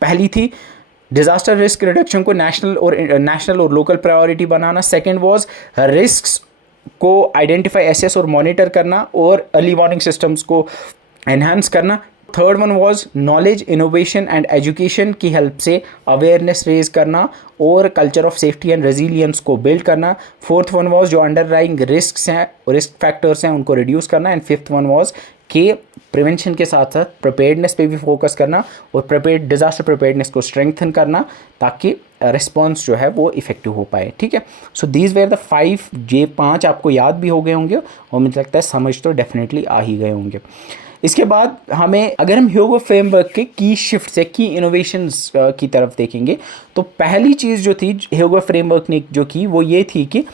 पहली थी डिज़ास्टर रिस्क रिडक्शन को नेशनल और local priority banana. Second was risk को आइडेंटिफाई, एसेस और मॉनिटर करना और अर्ली वार्निंग सिस्टम्स को एनहांस करना। Third one was knowledge, innovation and education की हेल्प से अवेयरनेस रेज करना और culture of safety and resilience को बिल्ड करना। फोर्थ वन वाज जो अंडरलाइंग रिस्क हैं, रिस्क फैक्टर्स हैं, उनको रिड्यूस करना। एंड फिफ्थ वन वाज कि प्रिवेंशन के साथ साथ प्रिपेयर्डनेस पे भी फोकस करना और डिज़ास्टर प्रिपेयर्डनेस को स्ट्रेंथन करना ताकि रिस्पॉन्स जो है वो इफेक्टिव हो पाए। ठीक है, सो दीज वेर द 5, ये 5 आपको याद भी हो गए होंगे और मुझे लगता है समझ तो डेफिनेटली आ ही गए होंगे। इसके बाद हमें, अगर हम ह्यूगो फ्रेमवर्क के की शिफ्ट से की इनोवेशंस की तरफ देखेंगे तो पहली चीज़ जो थी ह्यूगो फ्रेमवर्क ने जो की वो ये थी कि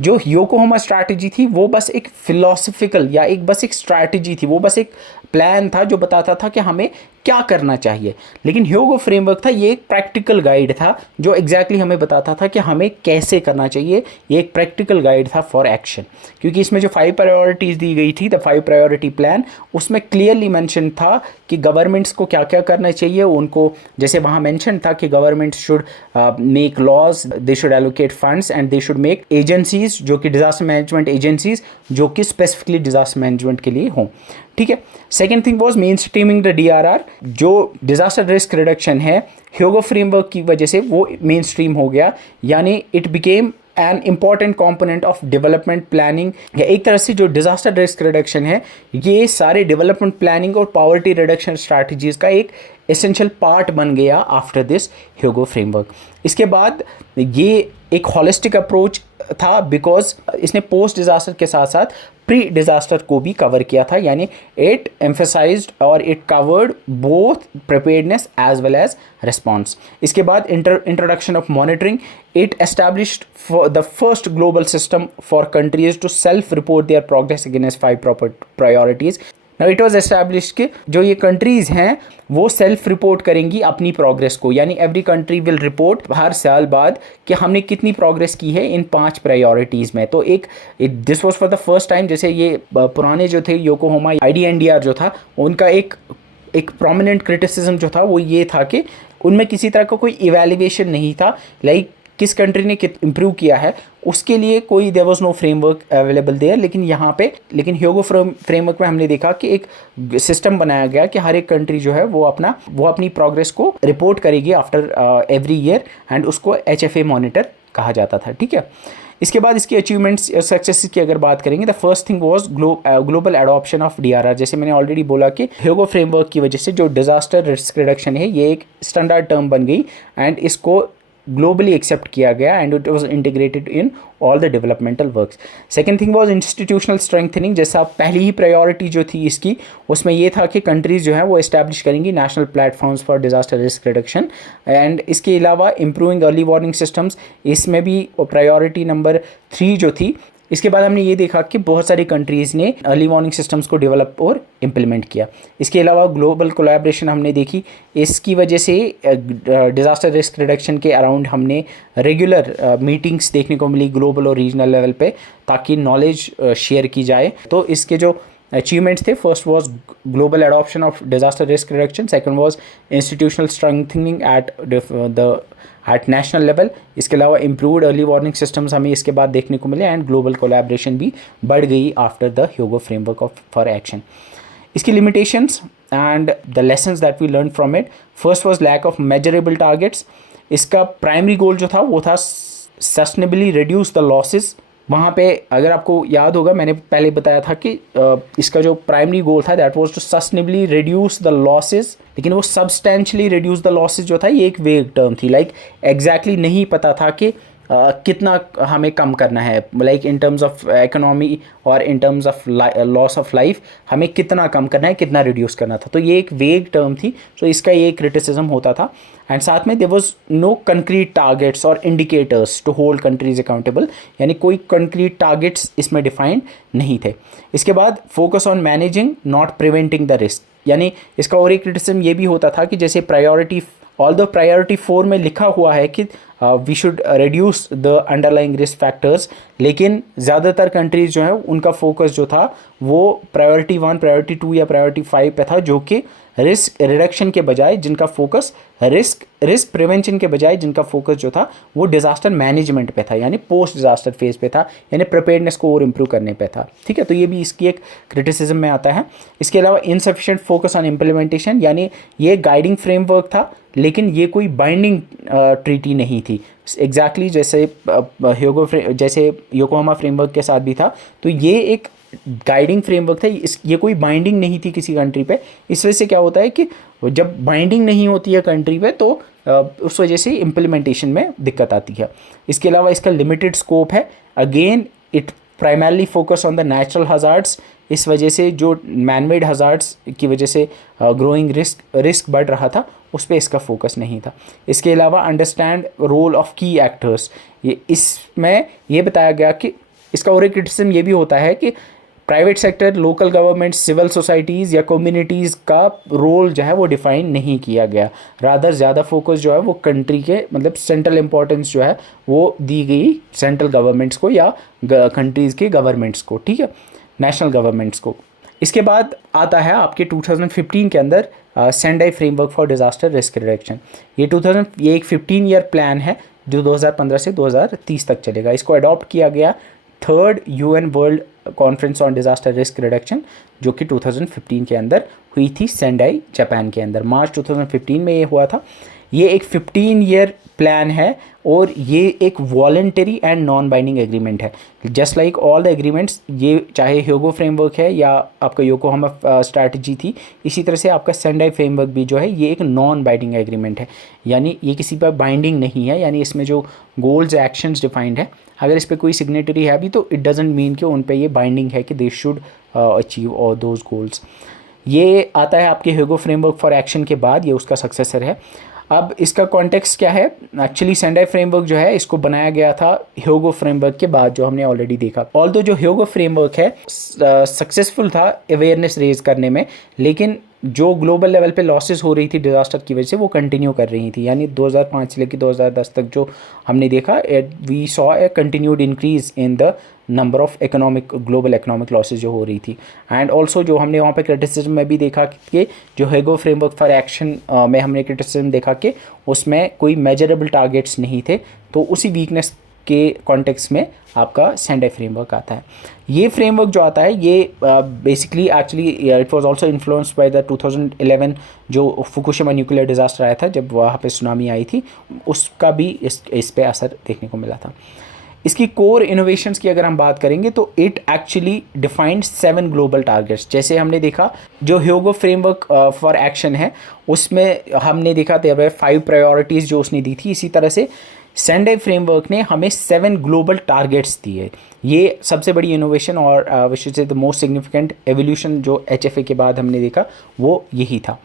जो योकोहामा स्ट्रैटेजी थी वो बस एक फिलोसफिकल या बस एक स्ट्रैटेजी थी, वो बस एक प्लान था जो बताता था कि हमें क्या करना चाहिए। लेकिन ह्यूगो फ्रेमवर्क था, ये एक प्रैक्टिकल गाइड था जो एग्जैक्टली हमें बताता था कि हमें कैसे करना चाहिए। ये एक प्रैक्टिकल गाइड था फॉर एक्शन, क्योंकि इसमें जो 5 प्रायोरिटीज़ दी गई थी, द 5 प्रायोरिटी प्लान, उसमें क्लियरली मेंशन था कि गवर्नमेंट्स को क्या क्या करना चाहिए उनको। जैसे वहाँ मेंशन था कि government should make laws, they should allocate funds and they should make agencies जो कि डिज़ास्टर मैनेजमेंट एजेंसीज जो कि स्पेसिफिकली डिज़ास्टर मैनेजमेंट के लिए हों। ठीक है, second thing was main streaming the DRR। जो डिज़ास्टर रिस्क रिडक्शन है ह्यूगो फ्रेमवर्क की वजह से वो मेन स्ट्रीम हो गया, यानी it became an important component of development planning. या एक तरह से जो डिज़ास्टर रिस्क रिडक्शन है ये सारे डेवलपमेंट प्लानिंग और पॉवर्टी रिडक्शन स्ट्रैटेजीज़ का एक एसेंशियल पार्ट बन गया आफ्टर दिस ह्यूगो फ्रेमवर्क। इसके बाद ये एक हॉलिस्टिक अप्रोच था बिकॉज इसने पोस्ट डिज़ास्टर के साथ साथ प्री डिज़ास्टर को भी कवर किया था, यानी इट एम्फेसाइज्ड और it covered both preparedness as well as response. इसके बाद introduction of monitoring, it established the first global system for countries to self report their progress against 5 priorities. It was established कि जो ये कंट्रीज़ हैं वो सेल्फ रिपोर्ट करेंगी अपनी प्रोग्रेस को, यानी एवरी कंट्री विल रिपोर्ट हर साल बाद कि हमने कितनी प्रोग्रेस की है इन 5 प्रायोरिटीज़ में। तो this was for the first time. जैसे ये पुराने जो थे योकोहामा IDNDR जो था उनका एक प्रोमिनेंट क्रिटिसिज्म जो था वो ये था कि उनमें किसी तरह का कोई इवैल्यूएशन नहीं था, लाइक किस कंट्री ने इम्प्रूव किया है उसके लिए कोई there was no framework available there. लेकिन ह्यूगो फ्रेमवर्क में हमने देखा कि एक सिस्टम बनाया गया कि हर एक कंट्री जो है वो अपनी प्रोग्रेस को रिपोर्ट करेगी आफ्टर एवरी ईयर एंड उसको HFA मॉनिटर कहा जाता था। ठीक है, इसके बाद इसकी अचीवमेंट्स और सक्सेस की अगर बात करेंगे, the first thing was global adoption of DRR। जैसे मैंने ऑलरेडी बोला कि ह्यूगो फ्रेमवर्क की वजह से जो डिज़ास्टर रिस्क रिडक्शन है ये एक स्टैंडर्ड टर्म बन गई एंड इसको ग्लोबली एक्सेप्ट किया गया and it was integrated in all the developmental works. Second thing was institutional strengthening. जैसा पहली ही प्रायोरिटी जो थी इसकी उसमें ये था कि कंट्रीज़ जो है वो इस्टेब्लिश करेंगी national platforms for disaster risk reduction and इसके अलावा इम्प्रूविंग अर्ली वार्निंग सिस्टम्स, इसमें भी प्रायोरिटी नंबर 3 जो थी। इसके बाद हमने ये देखा कि बहुत सारी कंट्रीज़ ने अर्ली वार्निंग सिस्टम्स को डेवलप और इम्प्लीमेंट किया। इसके अलावा ग्लोबल कोलैबोरेशन हमने देखी, इसकी वजह से डिज़ास्टर रिस्क रिडक्शन के अराउंड हमने रेगुलर मीटिंग्स देखने को मिली ग्लोबल और रीजनल लेवल पे ताकि नॉलेज शेयर की जाए। तो इसके जो अचीवमेंट्स थे, first was global adoption of disaster risk reduction, second was institutional strengthening at national level. इसके अलावा इम्प्रूव्ड अर्ली वार्निंग सिस्टम्स हमें इसके बाद देखने को मिले एंड ग्लोबल कोलैबोरेशन भी बढ़ गई after the Hyogo framework for action. इसकी limitations and the lessons that we learn from it, first was lack of measurable targets. इसका प्राइमरी गोल जो था वो था सस्टेनेबली रिड्यूस द लॉसेस। वहाँ पे अगर आपको याद होगा मैंने पहले बताया था कि इसका जो प्राइमरी गोल था that was to sustainably reduce the losses, लेकिन वो सब्सटेंशियली रिड्यूस द लॉसेस जो था ये एक वेग टर्म थी, लाइक एग्जैक्टली नहीं पता था कि कितना हमें कम करना है, like in terms of economy और in terms of loss of life हमें कितना कम करना है, कितना रिड्यूस करना था। तो ये एक वेग टर्म थी, तो इसका ये क्रिटिसिज्म होता था। एंड साथ में there was no concrete targets और indicators to hold countries accountable, यानी कोई कंक्रीट टारगेट्स इसमें डिफाइंड नहीं थे। इसके बाद focus on managing not preventing the risk, यानी इसका और एक क्रिटिसिज्म ये भी होता था कि जैसे प्रायोरिटी, ऑल्दो प्रायोरिटी 4 में लिखा हुआ है कि we should reduce the underlying risk factors, लेकिन ज़्यादातर कंट्रीज़ जो है उनका फोकस जो था वो प्रायोरिटी 1, प्रायोरिटी 2 या प्रायोरिटी 5 पे था, जो कि रिस्क रिडक्शन के बजाय जिनका फोकस रिस्क प्रिवेंशन के बजाय जिनका फोकस जो था वो डिज़ास्टर मैनेजमेंट पे था, यानी पोस्ट डिज़ास्टर फेज पे था, यानी प्रिपेयर्डनेस को और इम्प्रूव करने पे था। ठीक है, तो ये भी इसकी एक क्रिटिसिज्म में आता है। इसके अलावा इनसफिशिएंट फोकस ऑन इम्प्लीमेंटेशन, यानी ये गाइडिंग फ्रेमवर्क था लेकिन ये कोई बाइंडिंग ट्रीटी नहीं थी। एग्जैक्टली जैसे जैसे योकोहामा फ्रेमवर्क के साथ भी था, तो ये एक गाइडिंग फ्रेमवर्क था, ये कोई बाइंडिंग नहीं थी किसी कंट्री पे। इस वजह से क्या होता है कि जब बाइंडिंग नहीं होती है कंट्री पे तो उस वजह से इम्प्लीमेंटेशन में दिक्कत आती है। इसके अलावा इसका लिमिटेड स्कोप है, again it primarily focus on the natural hazards, इस वजह से जो मैनमेड हजार्ड्स की वजह से ग्रोइंग रिस्क बढ़ रहा था उस पर इसका फोकस नहीं था। इसके अलावा अंडरस्टैंड रोल ऑफ की एक्टर्स, ये इसमें ये बताया गया कि इसका और एक क्रिटिसिज्म ये भी होता है कि private sector, local government, civil societies या कम्युनिटीज़ का रोल जो है वो डिफ़ाइन नहीं किया गया, रादर ज़्यादा फोकस जो है वो कंट्री के मतलब सेंट्रल इंपॉर्टेंस जो है वो दी गई सेंट्रल गवर्नमेंट्स को या कंट्रीज़ के गवर्नमेंट्स को, ठीक है, नेशनल गवर्नमेंट्स को। इसके बाद आता है आपके 2015 के अंदर Sendai framework for disaster risk reduction. ये एक 15 ईयर प्लान है जो 2015 से 2030 तक चलेगा। इसको अडॉप्ट किया गया 3rd UN world conference on disaster risk reduction, जो कि 2015 के अंदर हुई थी सेंडाई जापान के अंदर। मार्च 2015 में ये हुआ था। ये एक 15 ईयर प्लान है और ये एक voluntary and non binding agreement है। Just like all the agreements, ये चाहे ह्योगो फ्रेमवर्क है या आपका योकोहामा स्ट्रैटेजी थी, इसी तरह से आपका सेंडाई फ्रेमवर्क भी जो है ये एक नॉन बाइंडिंग एग्रीमेंट है, यानी ये किसी पर बाइंडिंग नहीं है। यानी इसमें जो गोल्स एक्शंस डिफाइंड है, अगर इस पर कोई सिग्नेटरी है भी तो इट डजेंट मीन कि उन पर ये बाइंडिंग है कि they should achieve all those goals. ये आता है आपके ह्योगो फ्रेमवर्क फॉर एक्शन के बाद, ये उसका सक्सेसर है। अब इसका कॉन्टेक्स्ट क्या है? एक्चुअली सेंडाई फ्रेमवर्क जो है इसको बनाया गया था ह्योगो फ्रेमवर्क के बाद, जो हमने ऑलरेडी देखा। ऑल्दो जो ह्योगो फ्रेमवर्क है सक्सेसफुल था अवेयरनेस रेज करने में, लेकिन जो ग्लोबल लेवल पे लॉसेस हो रही थी डिज़ास्टर की वजह से वो कंटिन्यू कर रही थी। यानी 2005 से लेकर 2010 तक जो हमने देखा, we saw a continued increase in the number of global economic losses जो हो रही थी। एंड ऑल्सो जो हमने वहाँ पे क्रिटिसिज्म में भी देखा कि जो ह्योगो फ्रेमवर्क फॉर एक्शन में हमने क्रिटिसिज्म देखा कि उसमें कोई मेजरेबल टारगेट्स नहीं थे, तो उसी वीकनेस के कॉन्टेक्स्ट में आपका सेंडाई फ्रेमवर्क आता है। ये फ्रेमवर्क जो आता है ये basically actually it was also influenced by the 2011 जो फुकुशिमा न्यूक्लियर डिज़ास्टर आया था, जब वहाँ पे सुनामी आई थी, उसका भी इस पे असर देखने को मिला था। इसकी कोर इनोवेशंस की अगर हम बात करेंगे तो it actually defined 7 global targets. जैसे हमने देखा जो ह्योगो फ्रेमवर्क फॉर एक्शन है उसमें हमने देखा देयर वर 5 प्रायोरिटीज़ जो उसने दी थी, इसी तरह से सेंडाई फ्रेमवर्क ने हमें 7 ग्लोबल टारगेट्स दिए। ये सबसे बड़ी इनोवेशन और which is the most significant evolution जो HFA के बाद हमने देखा वो यही था।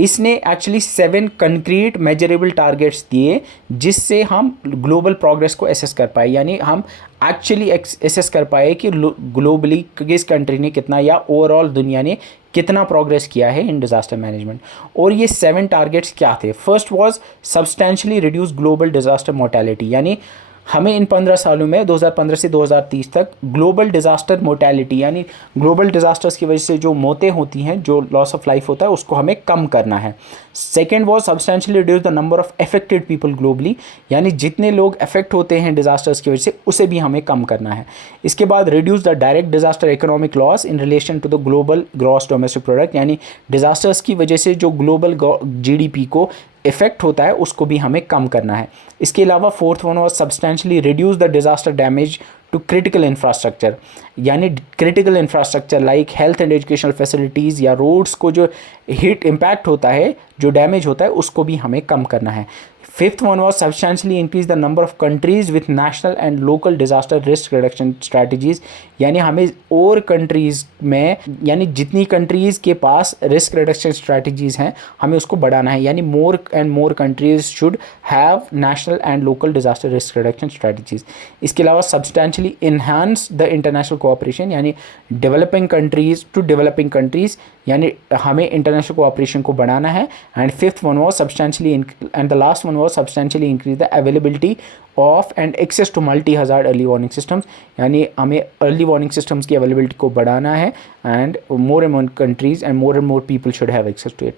इसने एक्चुअली 7 कंक्रीट मेजरेबल टारगेट्स दिए जिससे हम ग्लोबल प्रोग्रेस को एसेस कर पाए, यानी हम एक्चुअली एसेस कर पाए कि ग्लोबली किस कंट्री ने कितना या ओवरऑल दुनिया ने कितना प्रोग्रेस किया है इन डिज़ास्टर मैनेजमेंट। और ये 7 टारगेट्स क्या थे? First was substantially reduce global disaster mortality, यानी हमें इन 15 सालों में 2015 से 2030 तक ग्लोबल डिज़ास्टर मोर्टेलिटी यानी ग्लोबल डिज़ास्टर्स की वजह से जो मौतें होती हैं, जो लॉस ऑफ लाइफ होता है, उसको हमें कम करना है। Second was substantially reduce the number of affected people globally, यानी जितने लोग अफेक्ट होते हैं डिज़ास्टर्स की वजह से उसे भी हमें कम करना है। इसके बाद reduce the direct disaster economic loss in relation to the global gross domestic product, यानी डिज़ास्टर्स की वजह से जो ग्लोबल GDP को इफेक्ट होता है उसको भी हमें कम करना है। इसके अलावा fourth one was substantially reduce the disaster damage to critical infrastructure, यानी critical infrastructure like health and educational facilities या रोड्स को जो हिट इम्पैक्ट होता है, जो डैमेज होता है, उसको भी हमें कम करना है। Fifth one was substantially increase the number of countries with national and local disaster risk reduction strategies. यानी हमें और कंट्रीज़ में, यानी जितनी कंट्रीज़ के पास रिस्क रिडक्शन स्ट्रैटेजीज़ हैं हमें उसको बढ़ाना है. यानी more and more countries should have national and local disaster risk reduction strategies. इसके अलावा substantially enhance the international cooperation, यानी developing countries to developing countries, यानी हमें इंटरनेशनल कोऑपरेशन को बढ़ाना है. And fifth one was substantially and the last one was substantially increase the availability of and access to multi hazard early warning systems. यानी हमें अर्ली वार्निंग सिस्टम्स की अवेलेबिलिटी को बढ़ाना है and more countries and more people should have access to it.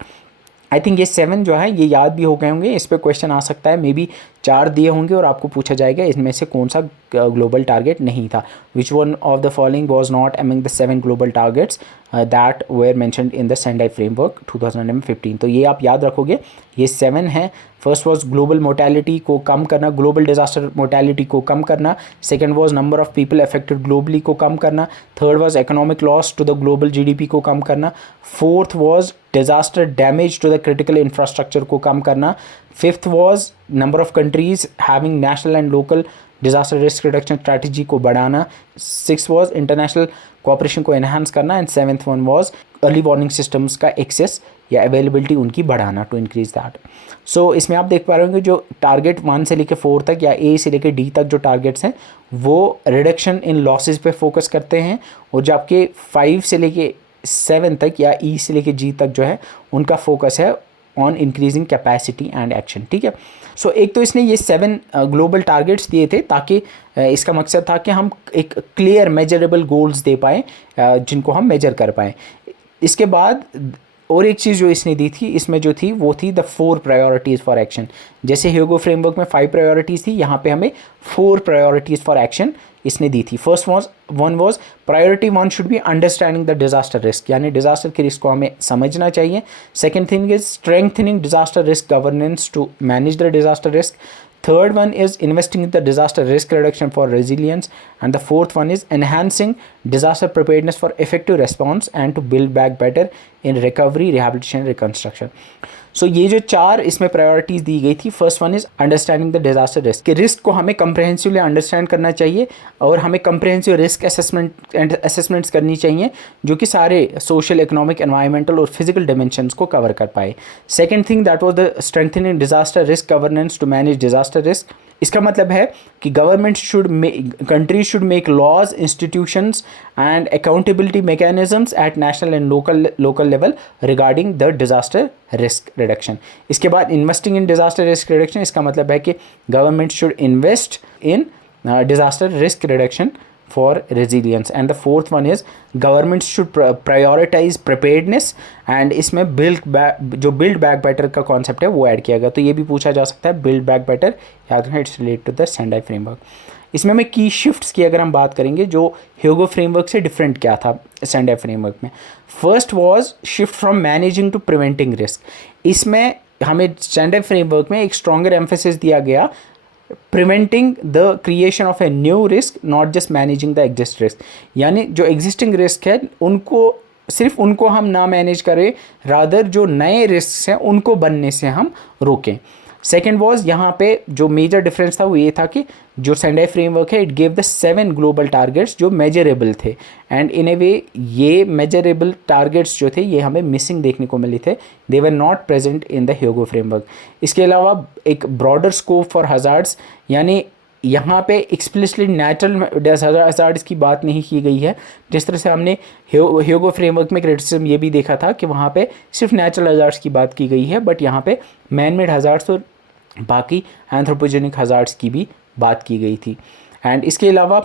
I think ये 7 जो है ये याद भी हो गए होंगे. इस पर क्वेश्चन आ सकता है, मे बी 4 दिए होंगे और आपको पूछा जाएगा इनमें से कौन सा ग्लोबल टारगेट नहीं था. Which one of the following was not among the 7 global targets that were mentioned in the Sendai framework 2015. तो ये आप याद रखोगे, ये 7 हैं. फर्स्ट वॉज ग्लोबल मोर्टेलिटी को कम करना, ग्लोबल डिजास्टर मोर्टेलिटी को कम करना. Second was number of people affected globally को कम करना. Third was economic loss to the global GDP को कम करना. Fourth was disaster damage to the critical infrastructure को कम करना. Fifth was number of countries having national and local disaster risk reduction strategy को बढ़ाना. सिक्स वॉज इंटरनेशनल कोऑपरेशन को एनहांस करना. And seventh one was early warning systems का एक्सेस या अवेलेबिलिटी उनकी बढ़ाना टू इंक्रीज दैट. सो इसमें आप देख पा रहे होंगे जो टारगेट 1 से लेकर 4 तक या ए से लेकर डी तक जो टारगेट्स हैं वो रिडक्शन इन लॉसेज पे फोकस करते हैं, और जो आपके 5 से लेके 7 तक या ई से लेके जी तक जो है उनका फोकस है on increasing capacity and action. ठीक है. सो एक तो इसने ये 7 ग्लोबल टारगेट्स दिए थे ताकि इसका मकसद था कि हम एक क्लियर मेजरेबल गोल्स दे पाएँ जिनको हम मेजर कर पाएँ. इसके बाद और एक चीज़ जो इसने दी थी, इसमें जो थी वो थी द 4 प्रायोरिटीज़ फॉर एक्शन. जैसे ह्यूगो फ्रेमवर्क में 5 प्रायोरिटीज़ थी, यहाँ पे हमें 4 प्रायोरिटीज़ फॉर एक्शन इसने दी थी. First one was priority 1 should be understanding the disaster risk, यानी डिजास्टर के रिस्क को हमें समझना चाहिए. Second thing is strengthening disaster risk governance to manage the disaster risk. Third one is investing in the disaster risk reduction for resilience, and the fourth one is enhancing disaster preparedness for effective response and to build back better in recovery, rehabilitation, reconstruction. सो ये जो 4 इसमें प्रायोरिटीज़ दी गई थी, first one is understanding the disaster risk. के रिस्क को हमें कंप्रहेंसिवली अंडरस्टैंड करना चाहिए और हमें कंप्रहेंसिव रिस्क असेसमेंट्स करनी चाहिए जो कि सारे सोशल, इकोनॉमिक, एनवायरमेंटल और फिजिकल डिमेंशंस को कवर कर पाए. Second thing that was the strengthening disaster risk governance to manage disaster risk. इसका मतलब है कि government countries should make laws, institutions and accountability mechanisms at national and local level regarding the disaster risk reduction. इसके बाद investing in disaster risk reduction, इसका मतलब है कि government should invest in disaster risk reduction for resilience. And the fourth one is governments should prioritize preparedness, and इसमें build back better का concept है वो ऐड किया गया. तो ये भी पूछा जा सकता है build back better, याद रखना it's related to the Sendai framework. इसमें हमें की शिफ्ट्स की अगर हम बात करेंगे जो ह्यूगो फ्रेमवर्क से डिफरेंट क्या था सेंडाई फ्रेमवर्क में. First was shift from managing to preventing risk. इसमें हमें सेंडाई फ्रेमवर्क में एक स्ट्रॉन्गर एम्फेसिस दिया गया preventing the creation of a new risk, not just managing the exist risk. यानी जो existing risk है सिर्फ उनको हम ना मैनेज करें, रादर जो नए रिस्क हैं उनको बनने से हम रोकें. सेकेंड वॉज यहाँ पे जो मेजर डिफरेंस था वो ये था कि जो सेंडाई फ्रेमवर्क है it gave the 7 global targets जो मेजरेबल थे, एंड इन ए वे ये मेजरेबल टारगेट्स जो थे ये हमें मिसिंग देखने को मिले थे. They were not present in the Hyogo framework. इसके अलावा एक ब्रॉडर स्कोप फॉर हज़ार्ड्स, यानी यहाँ पे एक्सप्लिसिटली नेचुरल हज़ार्ड्स की बात नहीं की गई है. जिस तरह से हमने ह्यूगो फ्रेमवर्क में क्रिटिसिज्म ये भी देखा था कि वहाँ पे सिर्फ नेचुरल हज़ार्ड्स की बात की गई है, बट यहाँ पे मैन मेड हज़ार्ड्स और बाकी एंथ्रोपोजेनिक हज़ार्ड्स की भी बात की गई थी. एंड इसके अलावा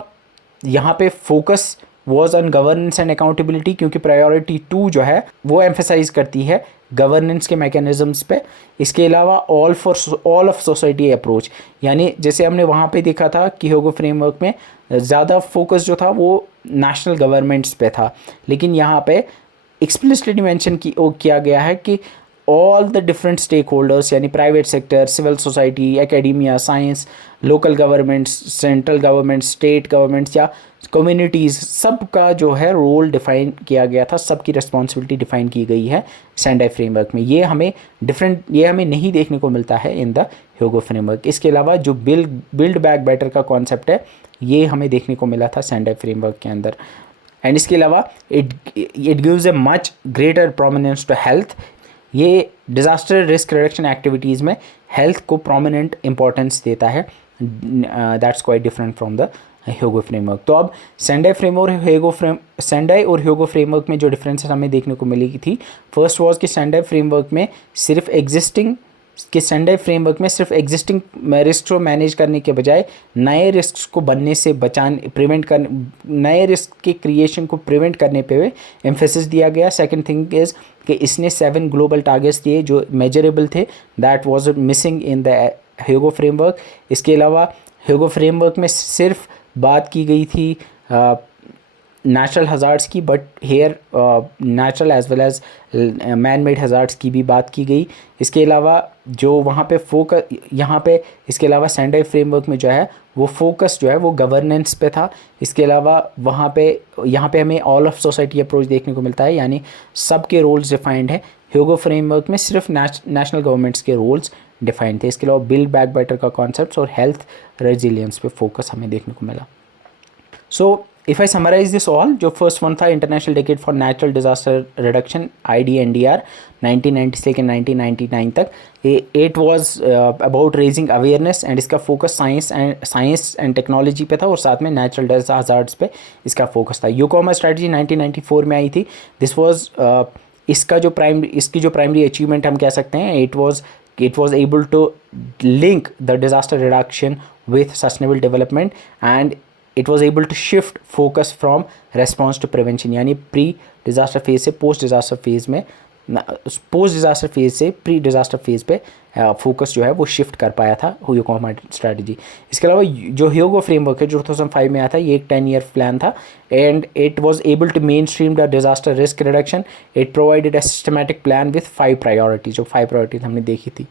यहाँ पे focus was on governance and accountability, क्योंकि प्रायोरिटी 2 जो है वो एम्फेसाइज करती है गवर्नेंस के मैकेनिज्म्स पे. इसके अलावा ऑल ऑफ सोसाइटी अप्रोच, यानी जैसे हमने वहाँ पे देखा था कि ह्यूगो फ्रेमवर्क में ज़्यादा फोकस जो था वो नेशनल गवर्नमेंट्स पे था, लेकिन यहाँ पे एक्सप्लिसिटली मेंशन किया गया है कि all the different stakeholders यानी private sector, civil society, academia, science, local governments, central governments, state governments या communities, सबका जो है रोल डिफाइन किया गया था, सबकी रिस्पॉन्सिबिलिटी डिफाइन की गई है सेंडाई फ्रेमवर्क में। ये हमें नहीं देखने को मिलता है इन द ह्यूगो फ्रेमवर्क। इसके अलावा जो बिल्ड बैक बेटर का कॉन्सेप्ट है ये हमें देखने को मिला था सेंडाई फ्रेमवर्क के अंदर। एंड इसके अलावा it gives a much greater prominence to health. ये डिज़ास्टर रिस्क रिडक्शन एक्टिविटीज़ में हेल्थ को प्रोमिनेंट इंपॉर्टेंस देता है। That's quite different from the Hyogo framework. तो अब सेंडाई और ह्यूगो फ्रेमवर्क में जो डिफरेंसेस हमें देखने को मिली थी, फर्स्ट वाज कि सेंडाई फ्रेमवर्क में सिर्फ एग्जिस्टिंग रिस्क को मैनेज करने के बजाय नए रिस्क को बनने से नए रिस्क के क्रिएशन को प्रिवेंट करने पे एम्फेसिस दिया गया। सेकंड थिंग इज़ कि इसने 7 ग्लोबल टारगेट्स दिए जो मेजरेबल थे, that was missing in the Hyogo framework. इसके अलावा ह्यूगो फ्रेमवर्क में सिर्फ बात की गई थी नेचुरल हज़ार्ड्स की, but here natural as well as man made hazards की भी बात की गई। इसके अलावा जो वहाँ पे इसके अलावा सेंडाई फ्रेमवर्क में जो है वो फोकस जो है वो गवर्नेंस पे था। इसके अलावा यहाँ पे हमें ऑल ऑफ सोसाइटी अप्रोच देखने को मिलता है, यानी सबके रोल्स डिफाइंड है। ह्यूगो फ्रेमवर्क में सिर्फ नेशनल गवर्नमेंट्स के रोल्स डिफाइंड थे। इसके अलावा बिल्ड बैक बेटर का कॉन्सेप्ट और हेल्थ रेजिलियंस पे फोकस हमें देखने को मिला। So if I summarise this all, जो फर्स्ट वन था international decade for natural disaster reduction IDNDR 1990 से लेकर 1999 तक, it was about raising awareness and इसका फोकस साइंस एंड टेक्नोलॉजी पे था और साथ में नेचुरल डिजास्टर्स पे इसका फोकस था। योकोहामा स्ट्रेटजी 1994 में आई थी। दिस वाज इसकी जो प्राइमरी अचीवमेंट हम कह सकते हैं, it was able to link the disaster reduction with sustainable development and it was able to shift focus from response to prevention, यानी प्री डिज़ास्टर फेज से पोस्ट डिज़ास्टर फेज से प्री डिज़ास्टर फेज पे फोकस जो है वो शिफ्ट कर पाया था योकोहामा स्ट्रैटेजी। इसके अलावा जो ह्यूगो फ्रेमवर्क है जो 2005 में आया था, ये एक 10-year प्लान था and it was able to mainstream the disaster risk reduction. It provided a systematic plan with 5 priorities. जो 5 प्रायोरिटीज हमने देखी थी।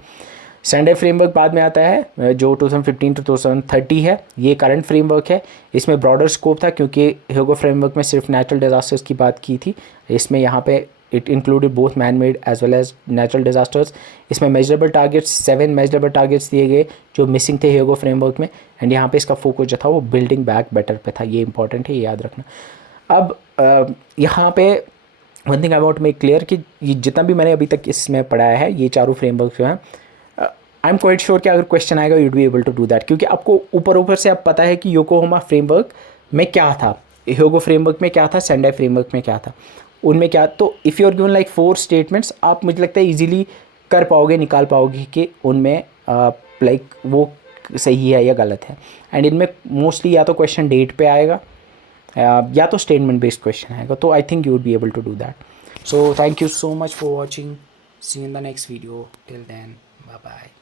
सेंडाई फ्रेमवर्क बाद में आता है जो 2015 to 2030 है। ये करंट फ्रेमवर्क है। इसमें ब्रॉडर स्कोप था क्योंकि ह्यूगो फ्रेमवर्क में सिर्फ नेचुरल डिज़ास्टर्स की बात की थी। इसमें यहाँ पे it included both man made as well as natural disasters. इसमें मेजरेबल टारगेट्स 7 मेजरेबल टारगेट्स दिए गए जो मिसिंग थे ह्यूगो फ्रेमवर्क में। एंड यहाँ पे इसका फोकस जो था वो बिल्डिंग बैक बेटर पे था। ये इंपॉर्टेंट है, ये याद रखना। अब यहाँ पे one thing I want to make clear कि ये जितना भी मैंने अभी तक इसमें पढ़ाया है, ये चारों फ्रेमवर्क जो हैं, आई एम क्वाइट श्योर कि अगर क्वेश्चन आएगा you'd be able to do that, क्योंकि आपको ऊपर से आप पता है कि योकोहामा फ्रेमवर्क में क्या था, ह्यूगो फ्रेमवर्क में क्या था, सेंडाई फ्रेमवर्क में क्या था, उनमें क्या। तो if you are given like 4 statements, आप मुझे लगता है इजीली कर पाओगे, निकाल पाओगे कि उनमें लाइक वो सही है या गलत है। एंड इनमें मोस्टली या तो क्वेश्चन डेट पे आएगा या तो स्टेटमेंट बेस्ड क्वेश्चन आएगा। तो I think you would be able to do that. So thank you so much for watching. See you in the next video. Till then, bye bye.